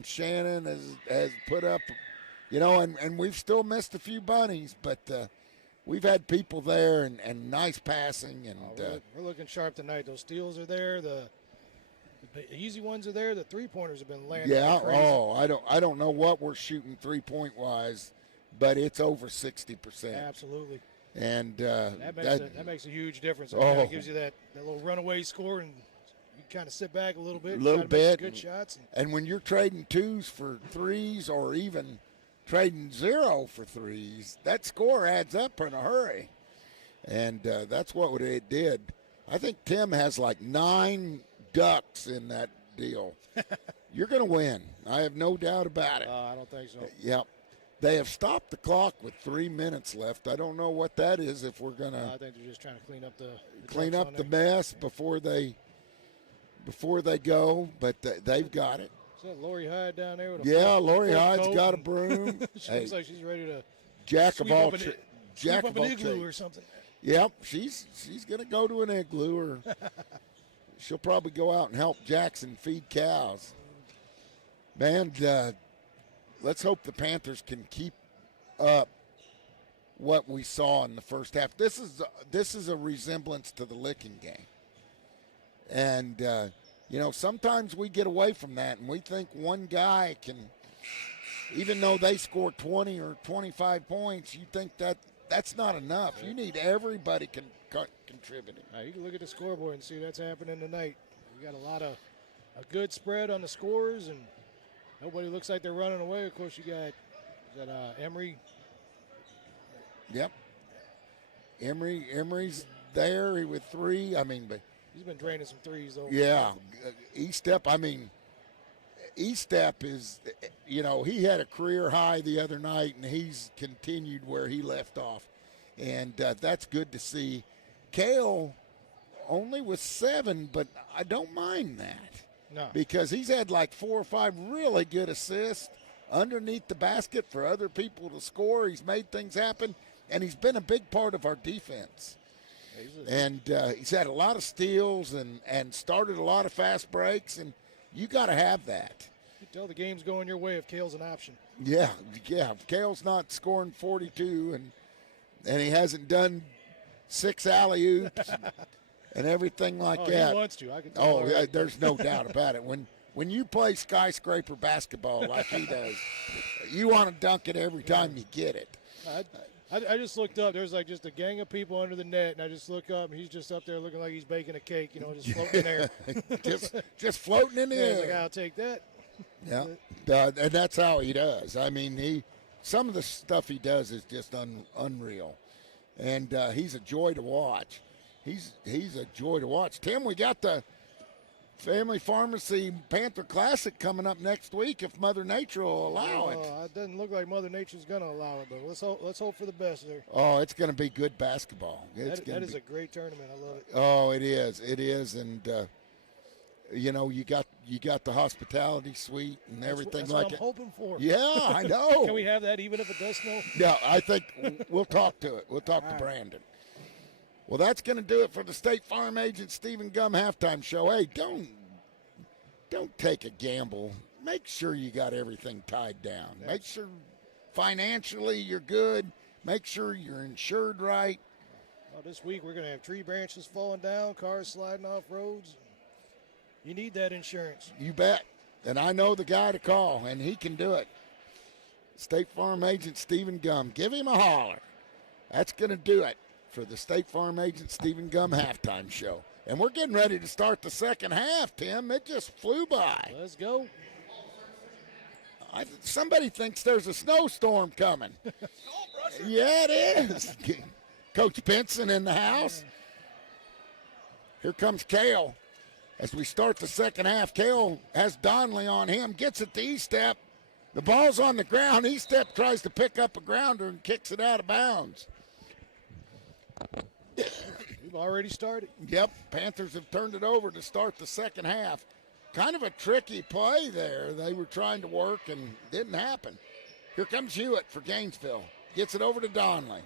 Shannon has put up, you know, and we've still missed a few bunnies, but we've had people there and nice passing. And we're looking sharp tonight. Those steals are there. The easy ones are there. The three-pointers have been landing. Yeah. like crazy. Oh, I don't know what we're shooting 3-point wise, but it's over 60%. Absolutely. And that makes a huge difference. It gives you that little runaway score, and you kind of sit back a little bit. A little try to make bit. some good shots. And when you're trading 2s for 3s or even trading 0 for 3s, that score adds up in a hurry. And that's what it did. I think Tim has like 9 ducks in that deal. You're going to win. I have no doubt about it. I don't think so. Yep. They have stopped the clock with 3 minutes left. I don't know what that is. If we're going to, I think they're just trying to clean up the mess before they go. But they've got it. Is that Lori Hyde down there? With Lori Hyde's got a broom. She looks like she's ready to jack sweep of all up an igloo or something. Yep, she's going to go to an igloo, or she'll probably go out and help Jackson feed cows. Man, let's hope the Panthers can keep up what we saw in the first half. This is a resemblance to the Licking game. And, sometimes we get away from that, and we think one guy can, even though they score 20 or 25 points, you think that's not enough. You need everybody contributing. You can look at the scoreboard and see that's happening tonight. We got a good spread on the scores, and nobody looks like they're running away. Of course, you got Emery. Yep. Emery's there with 3. But he's been draining some threes, though. Yeah. E-Step, E-Step is, he had a career high the other night, and he's continued where he left off. And that's good to see. Kale only with 7, but I don't mind that. No. Because he's had like 4 or 5 really good assists underneath the basket for other people to score. He's made things happen, and he's been a big part of our defense. And he's had a lot of steals and started a lot of fast breaks, and you got to have that. You tell the game's going your way if Kale's an option. Yeah. If Kale's not scoring 42 and he hasn't done 6 alley-oops and everything like that. He wants to. I can tell. Yeah, there's no doubt about it. When you play skyscraper basketball like he does, you want to dunk it every time you get it. I just looked up. There's like just a gang of people under the net, and I just look up, and he's just up there looking like he's baking a cake, just floating in there. just floating in the air. He's like, I'll take that. Yeah, and that's how he does. Some of the stuff he does is just unreal, and he's a joy to watch. He's a joy to watch. Tim, we got the Family Pharmacy Panther Classic coming up next week if Mother Nature will allow it. It doesn't look like Mother Nature's going to allow it, but let's hope for the best there. Oh, it's going to be good basketball. That is a great tournament. I love it. Oh, it is, and you got the hospitality suite and everything that's like what I'm hoping for. Yeah, I know. Can we have that even if it does snow? Yeah, I think we'll talk to it. We'll talk to Brandon. Well, that's going to do it for the State Farm Agent Stephen Gum halftime show. Hey, don't take a gamble. Make sure you got everything tied down. Make sure financially you're good. Make sure you're insured right. Well, this week we're going to have tree branches falling down, cars sliding off roads. You need that insurance. You bet. And I know the guy to call, and he can do it. State Farm Agent Stephen Gum. Give him a holler. That's going to do it for the State Farm Agent Stephen Gum halftime show. And we're getting ready to start the second half, Tim. It just flew by. Let's go. Somebody thinks there's a snowstorm coming. Yeah, it is. Coach Benson in the house. Here comes Kale. As we start the second half, Kale has Donnelly on him, gets it to E-Step. The ball's on the ground. E-Step tries to pick up a grounder and kicks it out of bounds. We've already started. Yep, Panthers have turned it over to start the second half. Kind of a tricky play there. They were trying to work and didn't happen. Here comes Hewitt for Gainesville. Gets it over to Donnelly.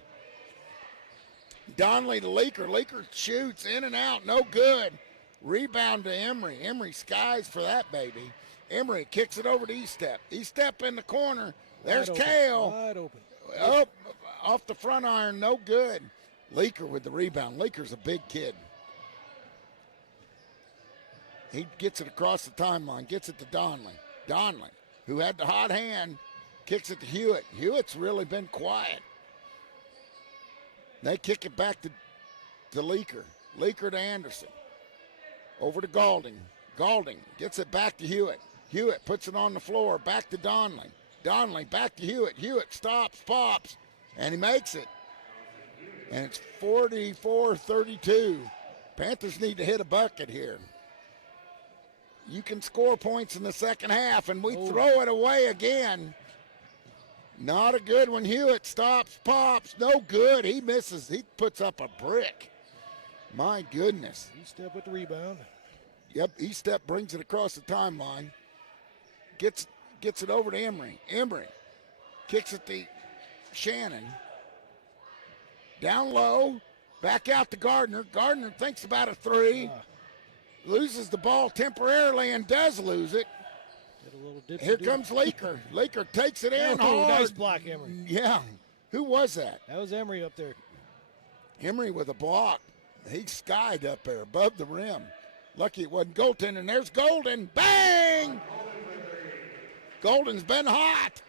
Donnelly to Leaker. Leaker shoots in and out. No good. Rebound to Emery. Emery skies for that baby. Emery kicks it over to E-Step. E-Step in the corner. There's Kale. Wide open. Oh, off the front iron. No good. Leaker with the rebound. Leaker's a big kid. He gets it across the timeline, gets it to Donnelly. Donnelly, who had the hot hand, kicks it to Hewitt. Hewitt's really been quiet. They kick it back to Leaker. Leaker to Anderson. Over to Galding. Galding gets it back to Hewitt. Hewitt puts it on the floor, back to Donley. Donley back to Hewitt. Hewitt stops, pops, and he makes it. And it's 44-32. Panthers need to hit a bucket here. You can score points in the second half, and we throw it away again. Not a good one. Hewitt stops, pops, no good. He misses. He puts up a brick. My goodness. E-step with the rebound. Yep, E-step brings it across the timeline. Gets it over to Emery. Emery kicks it to Shannon. Down low, back out to Gardner. Gardner thinks about a three. Loses the ball temporarily and does lose it. Here comes Leaker. Leaker takes it in hard. Nice block, Emery. Yeah. Who was that? That was Emery up there. Emery with a block. He skied up there above the rim. Lucky it wasn't Golden, and there's Golden. Bang! Golden's been hot.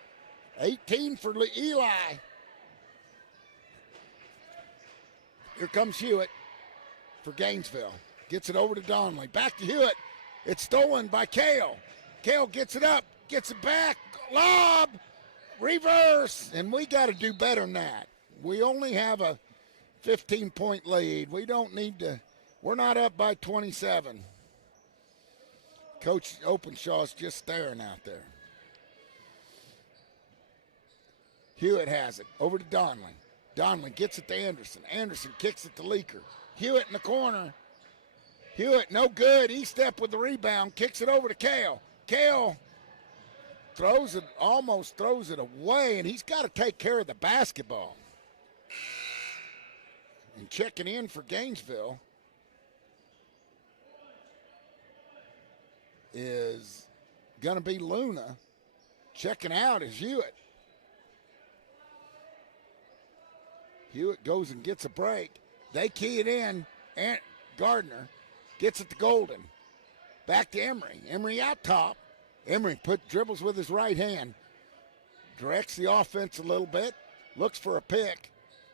18 for Eli. Here comes Hewitt for Gainesville. Gets it over to Donley. Back to Hewitt. It's stolen by Kale. Kale gets it up, gets it back. Lob! Reverse! And we got to do better than that. We only have a 15-point lead. We don't need to. We're not up by 27. Coach Openshaw's just staring out there. Hewitt has it. Over to Donley. Donley gets it to Anderson. Anderson kicks it to Leaker. Hewitt in the corner. Hewitt, no good. E-step with the rebound. Kicks it over to Kale. Kale almost throws it away, and he's got to take care of the basketball. And checking in for Gainesville is going to be Luna. Checking out is Hewitt. Hewitt goes and gets a break. They key it in, and Gardner gets it to Golden. Back to Emery. Emery out top. Emery dribbles with his right hand. Directs the offense a little bit. Looks for a pick.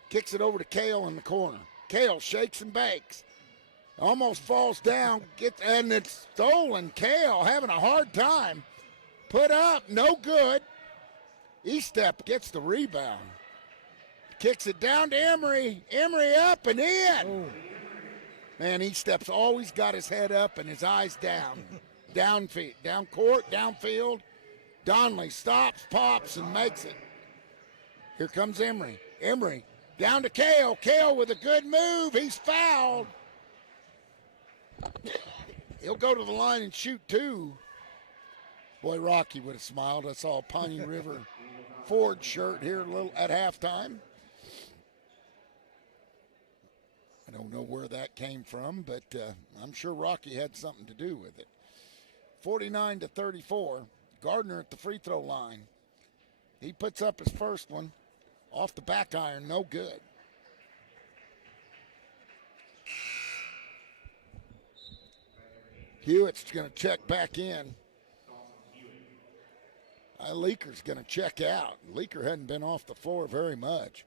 Kicks it over to Kale in the corner. Kale shakes and bakes. Almost falls down. And it's stolen. Kale having a hard time. Put up. No good. E-step gets the rebound. Kicks it down to Emery. Emery up and in. Oh. Man, E-step's always got his head up and his eyes down. Downfield, down court, downfield. Donley stops, pops, and makes it. Here comes Emery. Emery down to Kale. Kale with a good move. He's fouled. He'll go to the line and shoot two. Boy, Rocky would have smiled. I saw a Piney River Ford shirt here a little at halftime. I don't know where that came from, but I'm sure Rocky had something to do with it. 49-34. Gardner at the free throw line. He puts up his first one off the back iron, no good. Hewitt's going to check back in. Leaker's going to check out. Leaker hadn't been off the floor very much.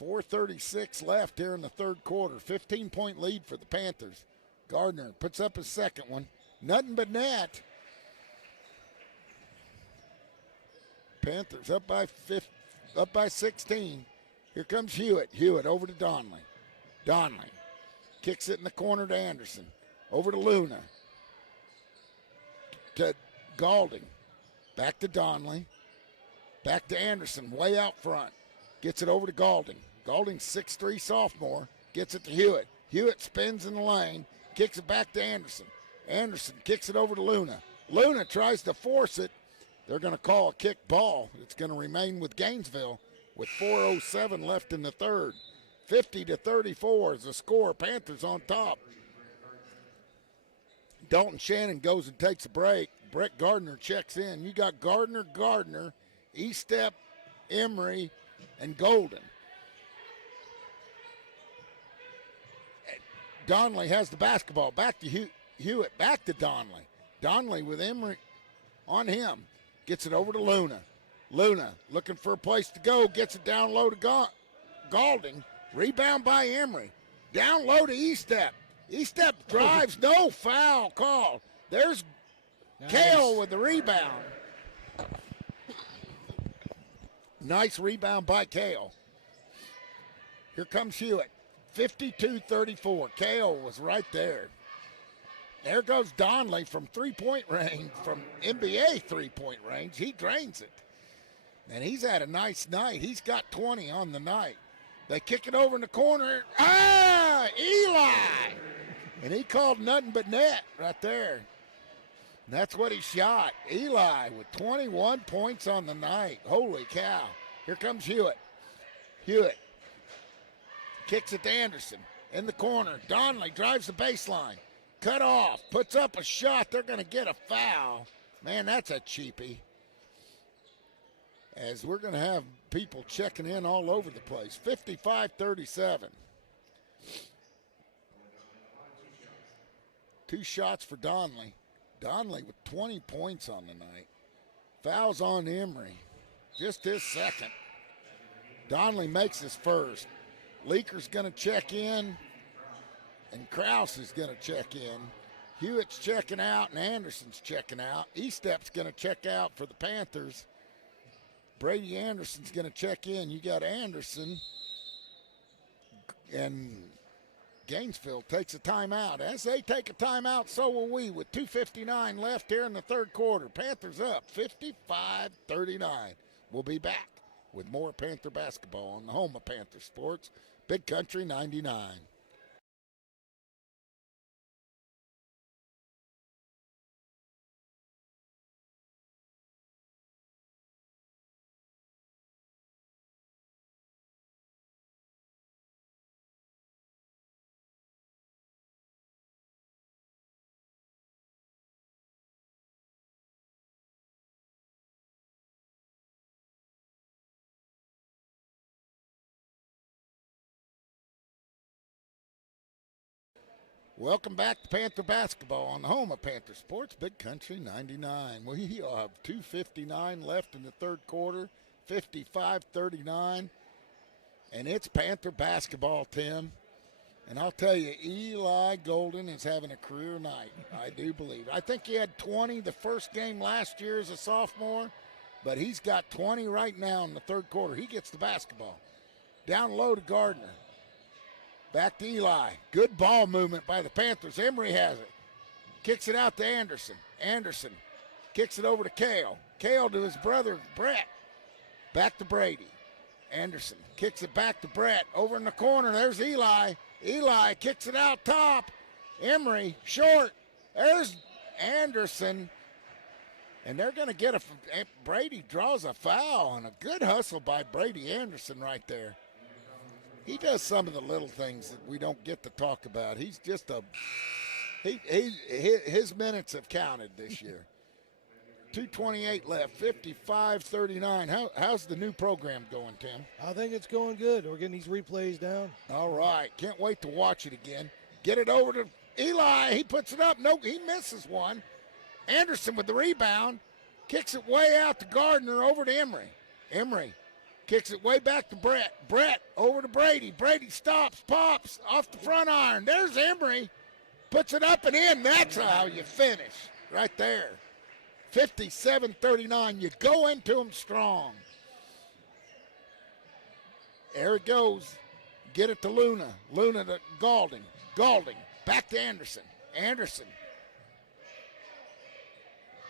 4:36 left here in the third quarter. 15-point lead for the Panthers. Gardner puts up his second one. Nothing but net. Panthers up by 16. Here comes Hewitt. Hewitt over to Donley. Donley kicks it in the corner to Anderson. Over to Luna. To Galding. Back to Donley. Back to Anderson, way out front. Gets it over to Galding. Galding, 6'3" sophomore, gets it to Hewitt. Hewitt spins in the lane, kicks it back to Anderson. Anderson kicks it over to Luna. Luna tries to force it. They're going to call a kick ball. It's going to remain with Gainesville with 4:07 left in the third. 50-34 is the score. Panthers on top. Dalton Shannon goes and takes a break. Brett Gardner checks in. You got Gardner, E-step, Emery, and Golden. Donley has the basketball. Back to Hewitt. Back to Donley. Donley with Emery on him. Gets it over to Luna. Luna looking for a place to go. Gets it down low to Galding. Rebound by Emery. Down low to E-step. E-step drives, no foul call. There's Kale with the rebound. Nice rebound by Kale. Here comes Hewitt. 52-34. Kale was right there. There goes Donley from three-point range, from NBA three-point range. He drains it. And he's had a nice night. He's got 20 on the night. They kick it over in the corner. Eli! And he called nothing but net right there. And that's what he shot. Eli with 21 points on the night. Holy cow. Here comes Hewitt. Hewitt kicks it to Anderson in the corner. Donley drives the baseline. Cut off. Puts up a shot. They're going to get a foul. Man, that's a cheapie. As we're going to have people checking in all over the place. 55-37. 2 shots for Donley. Donley with 20 points on the night. Fouls on Emery. Just his second. Donley makes his first. Leaker's going to check in, and Krause is going to check in. Hewitt's checking out, and Anderson's checking out. E-Step's going to check out for the Panthers. Brady Anderson's going to check in. You got Anderson, and Gainesville takes a timeout. As they take a timeout, so will we, with 2:59 left here in the third quarter. Panthers up 55-39. We'll be back with more Panther basketball on the home of Panther Sports, Big Country 99. Welcome back to Panther Basketball on the home of Panther Sports, Big Country 99. We have 2:59 left in the third quarter, 55-39. And it's Panther Basketball, Tim. And I'll tell you, Eli Golden is having a career night, I do believe. I think he had 20 the first game last year as a sophomore, but he's got 20 right now in the third quarter. He gets the basketball. Down low to Gardner. Back to Eli. Good ball movement by the Panthers. Emery has it. Kicks it out to Anderson. Anderson kicks it over to Kale. Kale to his brother, Brett. Back to Brady. Anderson kicks it back to Brett. Over in the corner, there's Eli. Eli kicks it out top. Emery, short. There's Anderson. And they're going to get a – Brady draws a foul, and a good hustle by Brady Anderson right there. He does some of the little things that we don't get to talk about. He's just his minutes have counted this year. 2:28 left, 55-39. How's the new program going, Tim? I think it's going good. We're getting these replays down. All right. Can't wait to watch it again. Get it over to Eli. He puts it up. No, he misses one. Anderson with the rebound. Kicks it way out to Gardner, over to Emery. Emery kicks it way back to Brett. Brett over to Brady. Brady stops, pops off the front iron. There's Emery. Puts it up and in. That's how you finish right there. 57-39. You go into them strong. There it goes. Get it to Luna. Luna to Galding. Galding. Back to Anderson. Anderson.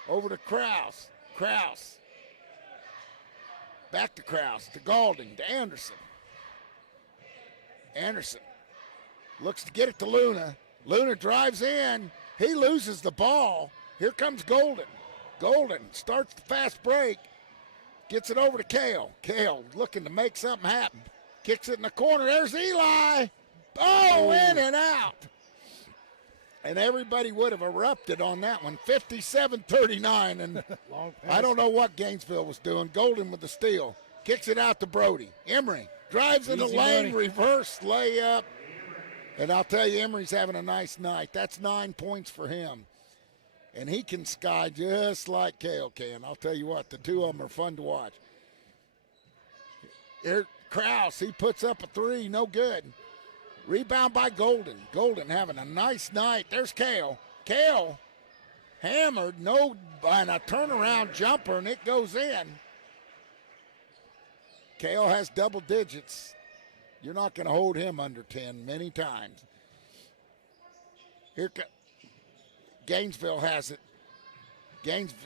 Over to Krause. Krause. Back to Krause, to Galding, to Anderson. Anderson looks to get it to Luna. Luna drives in. He loses the ball. Here comes Golden. Golden starts the fast break. Gets it over to Kale. Kale looking to make something happen. Kicks it in the corner. There's Eli. Oh, in and out. And everybody would have erupted on that one. 57-39. And I don't know what Gainesville was doing. Golden with the steal. Kicks it out to Brody. Emery drives in the lane, reverse layup. And I'll tell you, Emery's having a nice night. That's 9 points for him. And he can sky just like Kale can. I'll tell you what, the two of them are fun to watch. Here, Krause, he puts up a three. No good. Rebound by Golden. Golden having a nice night. There's Kale. Kale hammered, and a turnaround jumper, and it goes in. Kale has double digits. You're not going to hold him under 10 many times. Gainesville has it. Gainesville.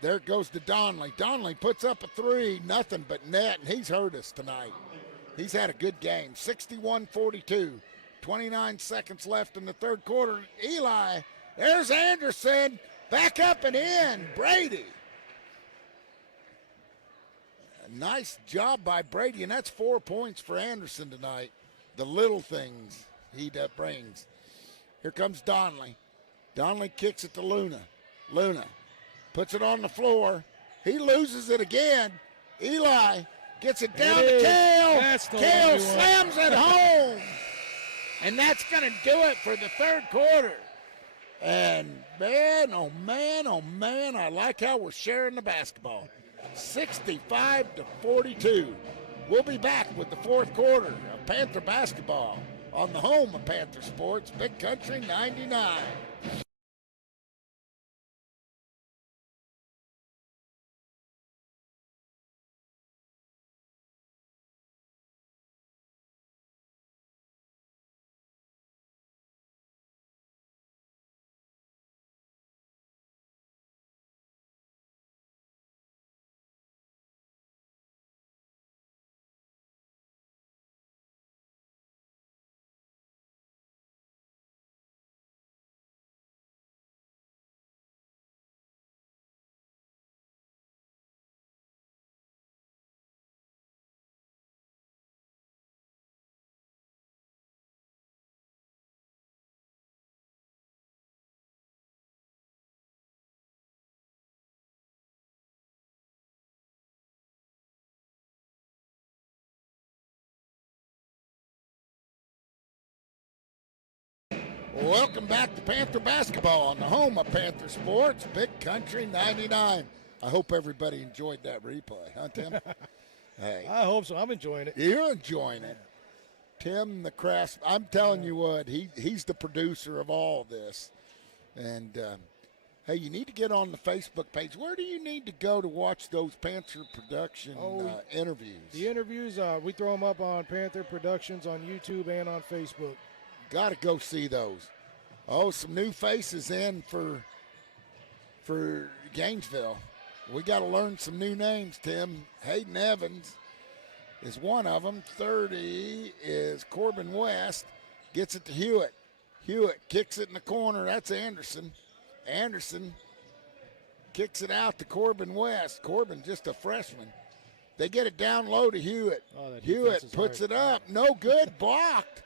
There it goes to Donley. Donley puts up a three, nothing but net, and he's hurt us tonight. He's had a good game. 61-42. 29 seconds left in the third quarter. Eli, there's Anderson. Back up and in. Brady. A nice job by Brady, and that's 4 points for Anderson tonight. The little things he brings. Here comes Donley. Donley kicks it to Luna. Luna puts it on the floor. He loses it again. Eli gets it down to Kale. Kale slams it home. And that's going to do it for the third quarter. And man, oh man, I like how we're sharing the basketball. 65-42. We'll be back with the fourth quarter of Panther basketball on the home of Panther Sports, Big Country 99. Welcome back to Panther basketball on the home of Panther Sports, Big Country 99. I hope everybody enjoyed that replay, huh, Tim? Hey, I hope so. I'm enjoying it. You're enjoying it. Tim, the craft, I'm telling you what, he's the producer of all this. And, hey, you need to get on the Facebook page. Where do you need to go to watch those Panther Production interviews? The interviews, we throw them up on Panther Productions on YouTube and on Facebook. Got to go see those. Oh, some new faces in for Gainesville. We got to learn some new names, Tim. Hayden Evans is one of them. 30 is Corbin West. Gets it to Hewitt. Hewitt kicks it in the corner. That's Anderson. Anderson kicks it out to Corbin West. Corbin just a freshman. They get it down low to Hewitt. Hewitt puts it up. No good. Blocked.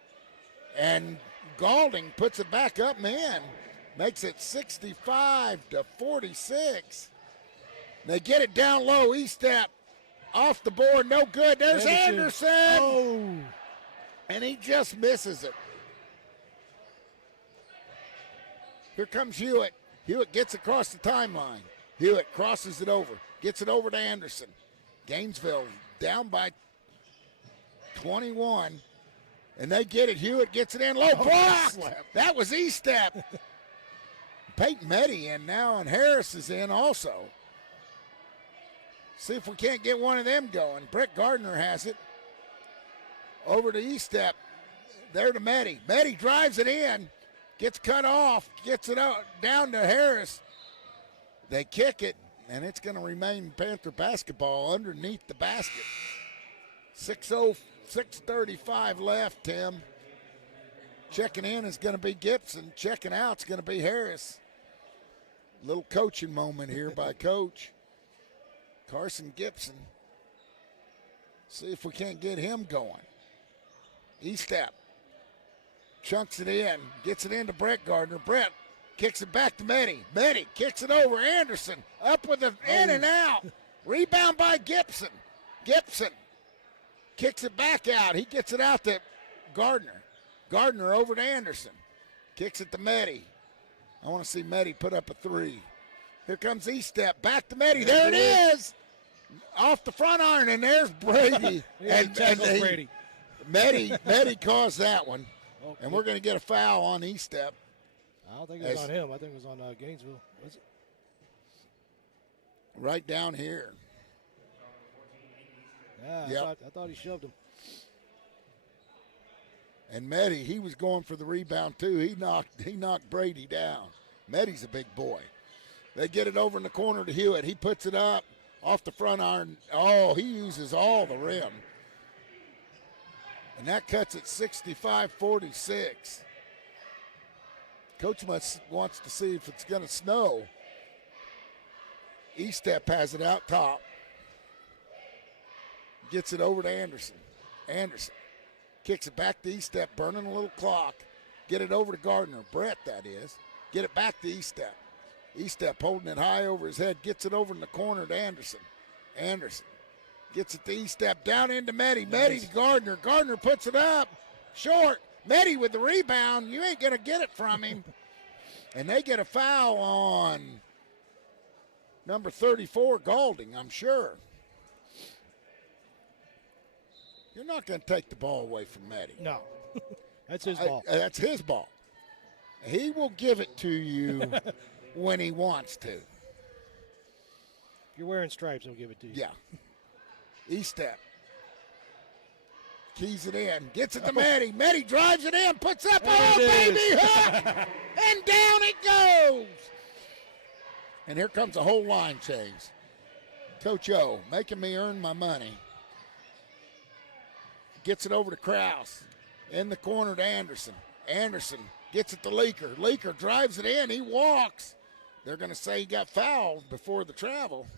And Galding puts it back up and in. Makes it 65-46. They get it down low. E-step off the board. No good. There's Anderson. Oh. And he just misses it. Here comes Hewitt. Hewitt gets across the timeline. Hewitt crosses it over. Gets it over to Anderson. Gainesville down by 21. And they get it. Hewitt gets it in low. Blocked. That was E-step. Peyton Meddy in now, and Harris is in also. See if we can't get one of them going. Brett Gardner has it. Over to E-step. There to Meddy. Meddy drives it in. Gets cut off. Gets it out down to Harris. They kick it, and it's going to remain Panther basketball underneath the basket. 6:35 left, Tim. Checking in is going to be Gibson. Checking out is going to be Harris. Little coaching moment here by Coach Carson Gibson. See if we can't get him going. E-step. Chunks it in. Gets it into Brett Gardner. Brett kicks it back to Meddy. Meddy kicks it over. Anderson up with the in and out. Rebound by Gibson. Gibson kicks it back out. He gets it out to Gardner. Gardner over to Anderson. Kicks it to Meddy. I want to see Meddy put up a three. Here comes E-step. Back to Meddy. There it is. Off the front iron, and there's Brady. Brady. Medi caused that one, and we're going to get a foul on E-Step. I don't think it was on him. I think it was on Gainesville. Was it? Right down here. Yeah, yep. I thought he shoved him. And Medi, he was going for the rebound too. He knocked Brady down. Medi's a big boy. They get it over in the corner to Hewitt. He puts it up off the front iron. Oh, he uses all the rim. And that cuts it 65-46. Coach wants to see if it's going to snow. E-Step has it out top. Gets it over to Anderson. Anderson kicks it back to E-Step, burning a little clock. Get it over to Gardner. Brett, that is. Get it back to E-Step. E-Step holding it high over his head. Gets it over in the corner to Anderson. Anderson gets it to E-Step. Down into Medi. Nice. Medi to Gardner. Gardner puts it up. Short. Medi with the rebound. You ain't going to get it from him. And they get a foul on number 34, Galding, I'm sure. You're not going to take the ball away from Medi. No. That's his ball. That's his ball. He will give it to you when he wants to. If you're wearing stripes, he'll give it to you. Yeah. E-Step. Keys it in. Gets it to Medi. Medi drives it in. Puts up. Oh, baby. Hook. And down it goes. And here comes a whole line change. Coach O making me earn my money. Gets it over to Krause. In the corner to Anderson. Anderson gets it to Leaker. Leaker drives it in. He walks. They're going to say he got fouled before the travel.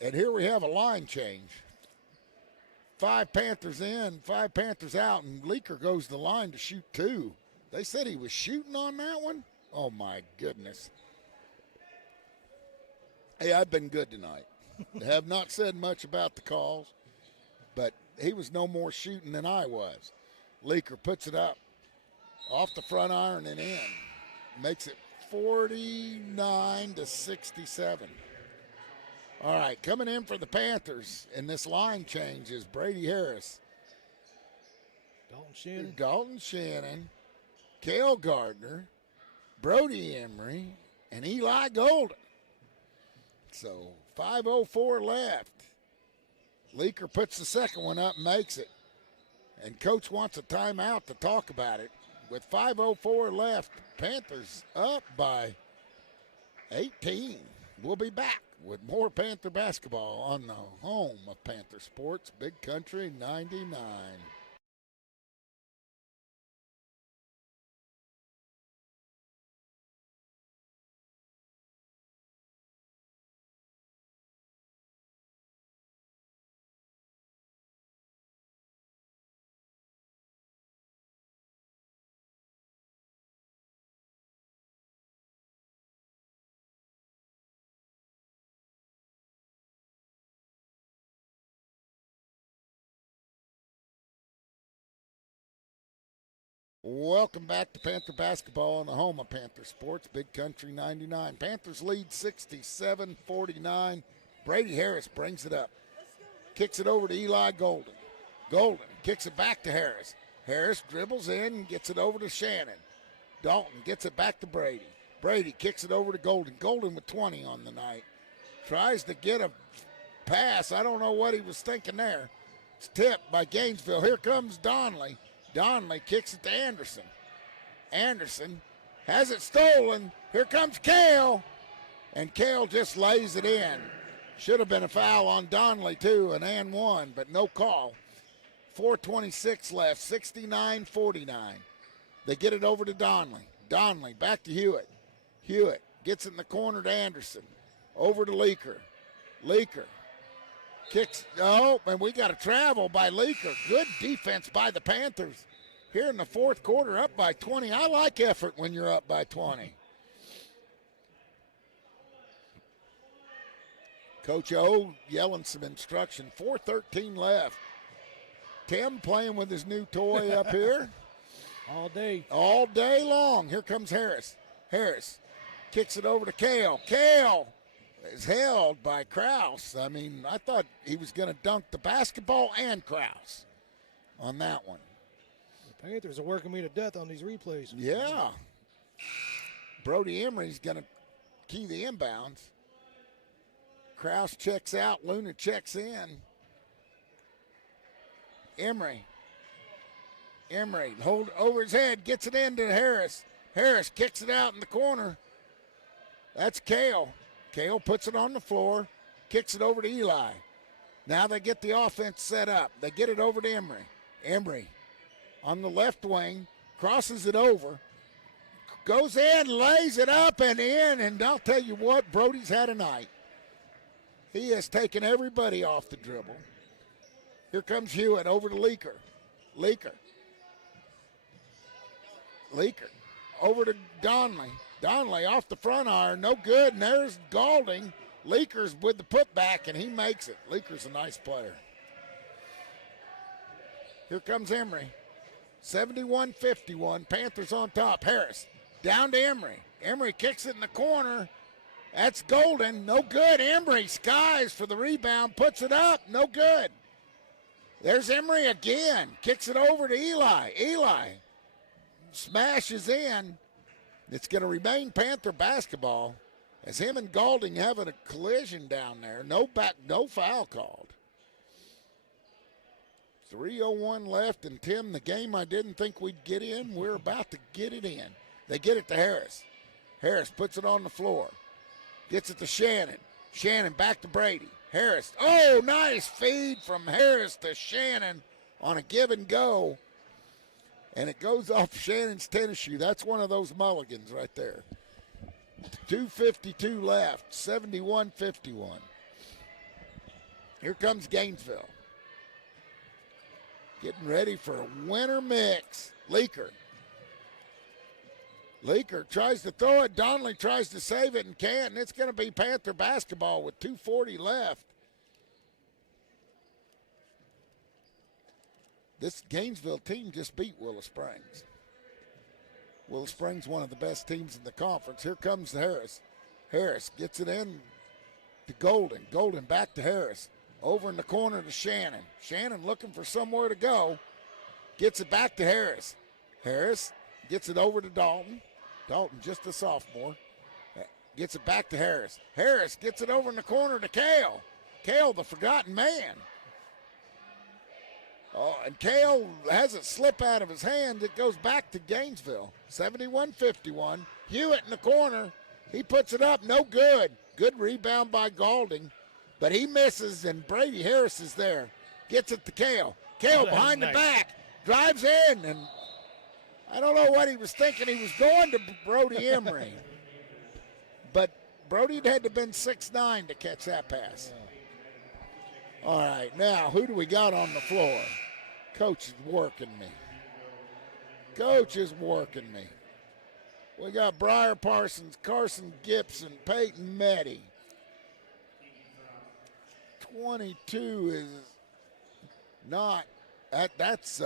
And here we have a line change. 5 Panthers in, 5 Panthers out, and Leaker goes to the line to shoot 2. They said he was shooting on that one? Oh, my goodness. Hey, I've been good tonight. Have not said much about the calls, but he was no more shooting than I was. Leaker puts it up off the front iron and in. Makes it 49-67. All right, coming in for the Panthers in this line change is Brady Harris. Dalton Shannon, Cale Gardner, Brody Emery, and Eli Golden. So 5:04 left. Leaker puts the second one up and makes it. And Coach wants a timeout to talk about it. With 5:04 left, Panthers up by 18. We'll be back with more Panther basketball on the home of Panther Sports, Big Country 99. Welcome back to Panther basketball on the home of Panther Sports, Big Country 99. Panthers lead 67-49. Brady Harris brings it up. Kicks it over to Eli Golden. Golden kicks it back to Harris. Harris dribbles in and gets it over to Shannon. Dalton gets it back to Brady. Brady kicks it over to Golden. Golden with 20 on the night. Tries to get a pass. I don't know what he was thinking there. It's tipped by Gainesville. Here comes Donley. Donley kicks it to Anderson. Anderson has it stolen. Here comes Cale. And Cale just lays it in. Should have been a foul on Donley, too, an and one, but no call. 4:26 left, 69-49. They get it over to Donley. Donley back to Hewitt. Hewitt gets it in the corner to Anderson. Over to Leaker. Leaker kicks, and we got a travel by Leaker. Good defense by the Panthers here in the fourth quarter, up by 20. I like effort when you're up by 20. Coach O yelling some instruction. 4:13 left. Tim playing with his new toy up here. All day. All day long. Here comes Harris. Harris kicks it over to Cale. Cale is held by Kraus. I mean, I thought he was going to dunk the basketball and Kraus on that one. The Panthers are working me to death on these replays. Yeah. Brody Emery's going to key the inbounds. Kraus checks out. Luna checks in. Emery, hold over his head, gets it into Harris. Harris kicks it out in the corner. That's Kale. Kale puts it on the floor, kicks it over to Eli. Now they get the offense set up. They get it over to Emery. Emery on the left wing, crosses it over, goes in, lays it up and in, and I'll tell you what, Brody's had a night. He has taken everybody off the dribble. Here comes Hewitt over to Leaker. Leaker over to Donley. Donley off the front iron, no good, and there's Galding. Leaker's with the putback, and he makes it. Leaker's a nice player. Here comes Emery. 71-51, Panthers on top. Harris down to Emery. Emery kicks it in the corner. That's Golden, no good. Emery skies for the rebound, puts it up, no good. There's Emery again, kicks it over to Eli. Eli smashes in. It's going to remain Panther basketball as him and Galding having a collision down there. No foul called. 3:01 left, and Tim, the game I didn't think we'd get in, we're about to get it in. They get it to Harris. Harris puts it on the floor. Gets it to Shannon. Shannon back to Brady. Harris, oh, nice feed from Harris to Shannon on a give and go. And it goes off Shannon's tennis shoe. That's one of those mulligans right there. 2:52 left, 71-51. Here comes Gainesville. Getting ready for a winter mix. Leaker tries to throw it. Donnelly tries to save it and can't. And it's going to be Panther basketball with 2:40 left. This Gainesville team just beat Willow Springs. Willow Springs, one of the best teams in the conference. Here comes Harris. Harris gets it in to Golden. Golden back to Harris. Over in the corner to Shannon. Shannon looking for somewhere to go. Gets it back to Harris. Harris gets it over to Dalton. Dalton, just a sophomore. Gets it back to Harris. Harris gets it over in the corner to Kale. Kale, the forgotten man. Oh, and Kale has it slip out of his hand. It goes back to Gainesville. 71-51. Hewitt in the corner. He puts it up. No good. Good rebound by Galding. But he misses, and Brady Harris is there. Gets it to Kale. Kale behind the back. Drives in, and I don't know what he was thinking. He was going to Brody Emery. But Brody had to have been 6'9" to catch that pass. All right, now who do we got on the floor? Coach is working me. Coach is working me. We got Briar Parsons, Carson Gibson, Peyton Meddy. 22 is not, that's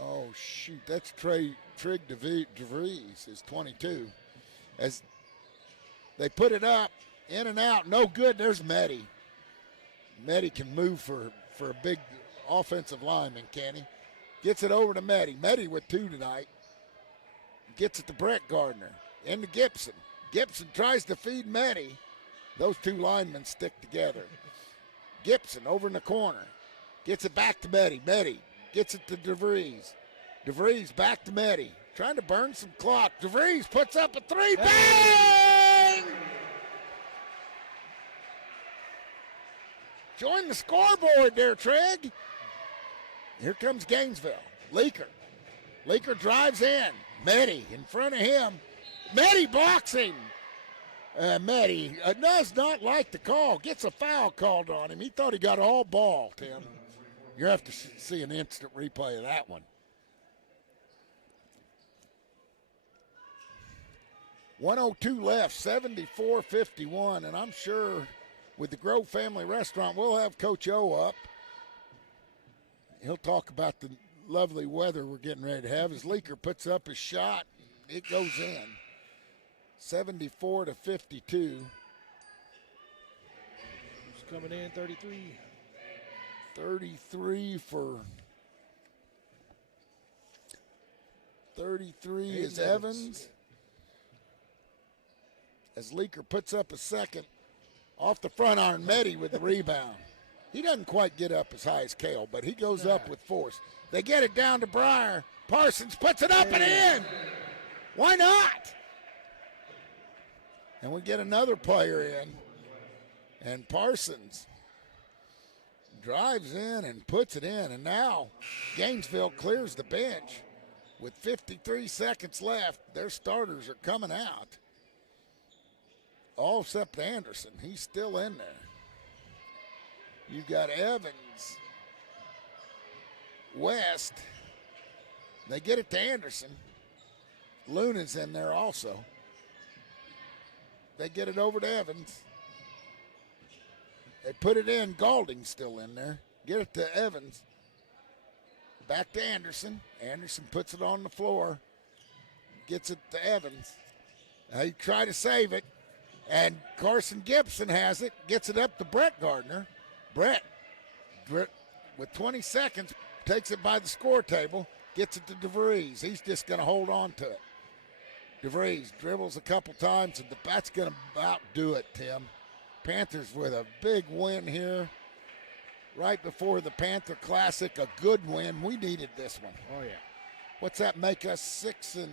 oh shoot, that's Trig DeVries is 22. As they put it up, in and out, no good, there's Meddy. Meddy can move for a big offensive lineman, can he? Gets it over to Meddy. Meddy with 2 tonight. Gets it to Brett Gardner. Into Gibson. Gibson tries to feed Meddy. Those 2 linemen stick together. Gibson over in the corner. Gets it back to Meddy. Meddy gets it to DeVries. DeVries back to Meddy. Trying to burn some clock. DeVries puts up a 3. Bang! Join the scoreboard there, Trig. Here comes Gainesville. Leaker. Leaker drives in. Meddy in front of him. Meddy blocks him. Meddy does not like the call. Gets a foul called on him. He thought he got all ball, Tim. You have to see an instant replay of that one. 1:02 left, 74-51, and I'm sure with the Grove Family Restaurant, we'll have Coach O up. He'll talk about the lovely weather we're getting ready to have. As Leaker puts up his shot, it goes in. 74-52. Who's coming in? 33. 33 for 33 is Evans. As Leaker puts up a second off the front iron, Meddy with the rebound. He doesn't quite get up as high as Cale, but he goes up with force. They get it down to Breyer. Parsons puts it up and in. Why not? And we get another player in. And Parsons drives in and puts it in. And now Gainesville clears the bench. With 53 seconds left, their starters are coming out. All except Anderson. He's still in there. You've got Evans, West. They get it to Anderson. Luna's in there also. They get it over to Evans. They put it in. Galding's still in there. Get it to Evans. Back to Anderson. Anderson puts it on the floor. Gets it to Evans. They try to save it. And Carson Gibson has it. Gets it up to Brett Gardner. Brett, with 20 seconds, takes it by the score table. Gets it to DeVries. He's just going to hold on to it. DeVries dribbles a couple times, and that's going to about do it, Tim. Panthers with a big win here. Right before the Panther Classic, a good win. We needed this one. Oh, yeah. What's that make us, 6-11?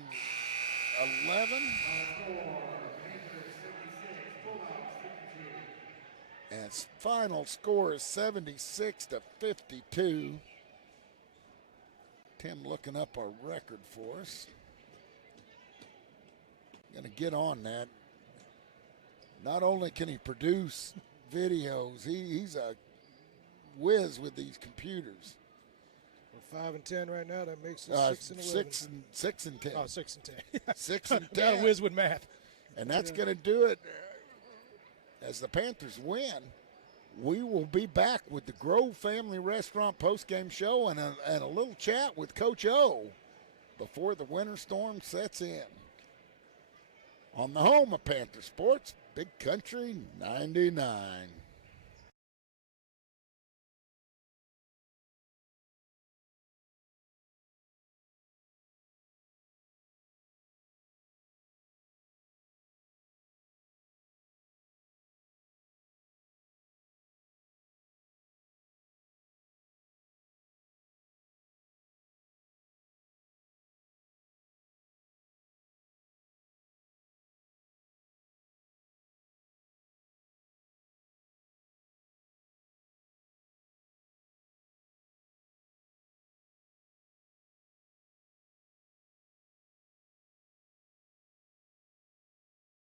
And its final score is 76-52. Tim looking up our record for us. Going to get on that. Not only can he produce videos, he's a whiz with these computers. We're 5 and 10 right now. That makes us 6 and 11. 6 and 10. Oh, 6 and 10. 6 and 10. Not a whiz with math. And that's going to do it. As the Panthers win, we will be back with the Grove Family Restaurant postgame show and a little chat with Coach O before the winter storm sets in. On the home of Panther Sports, Big Country 99.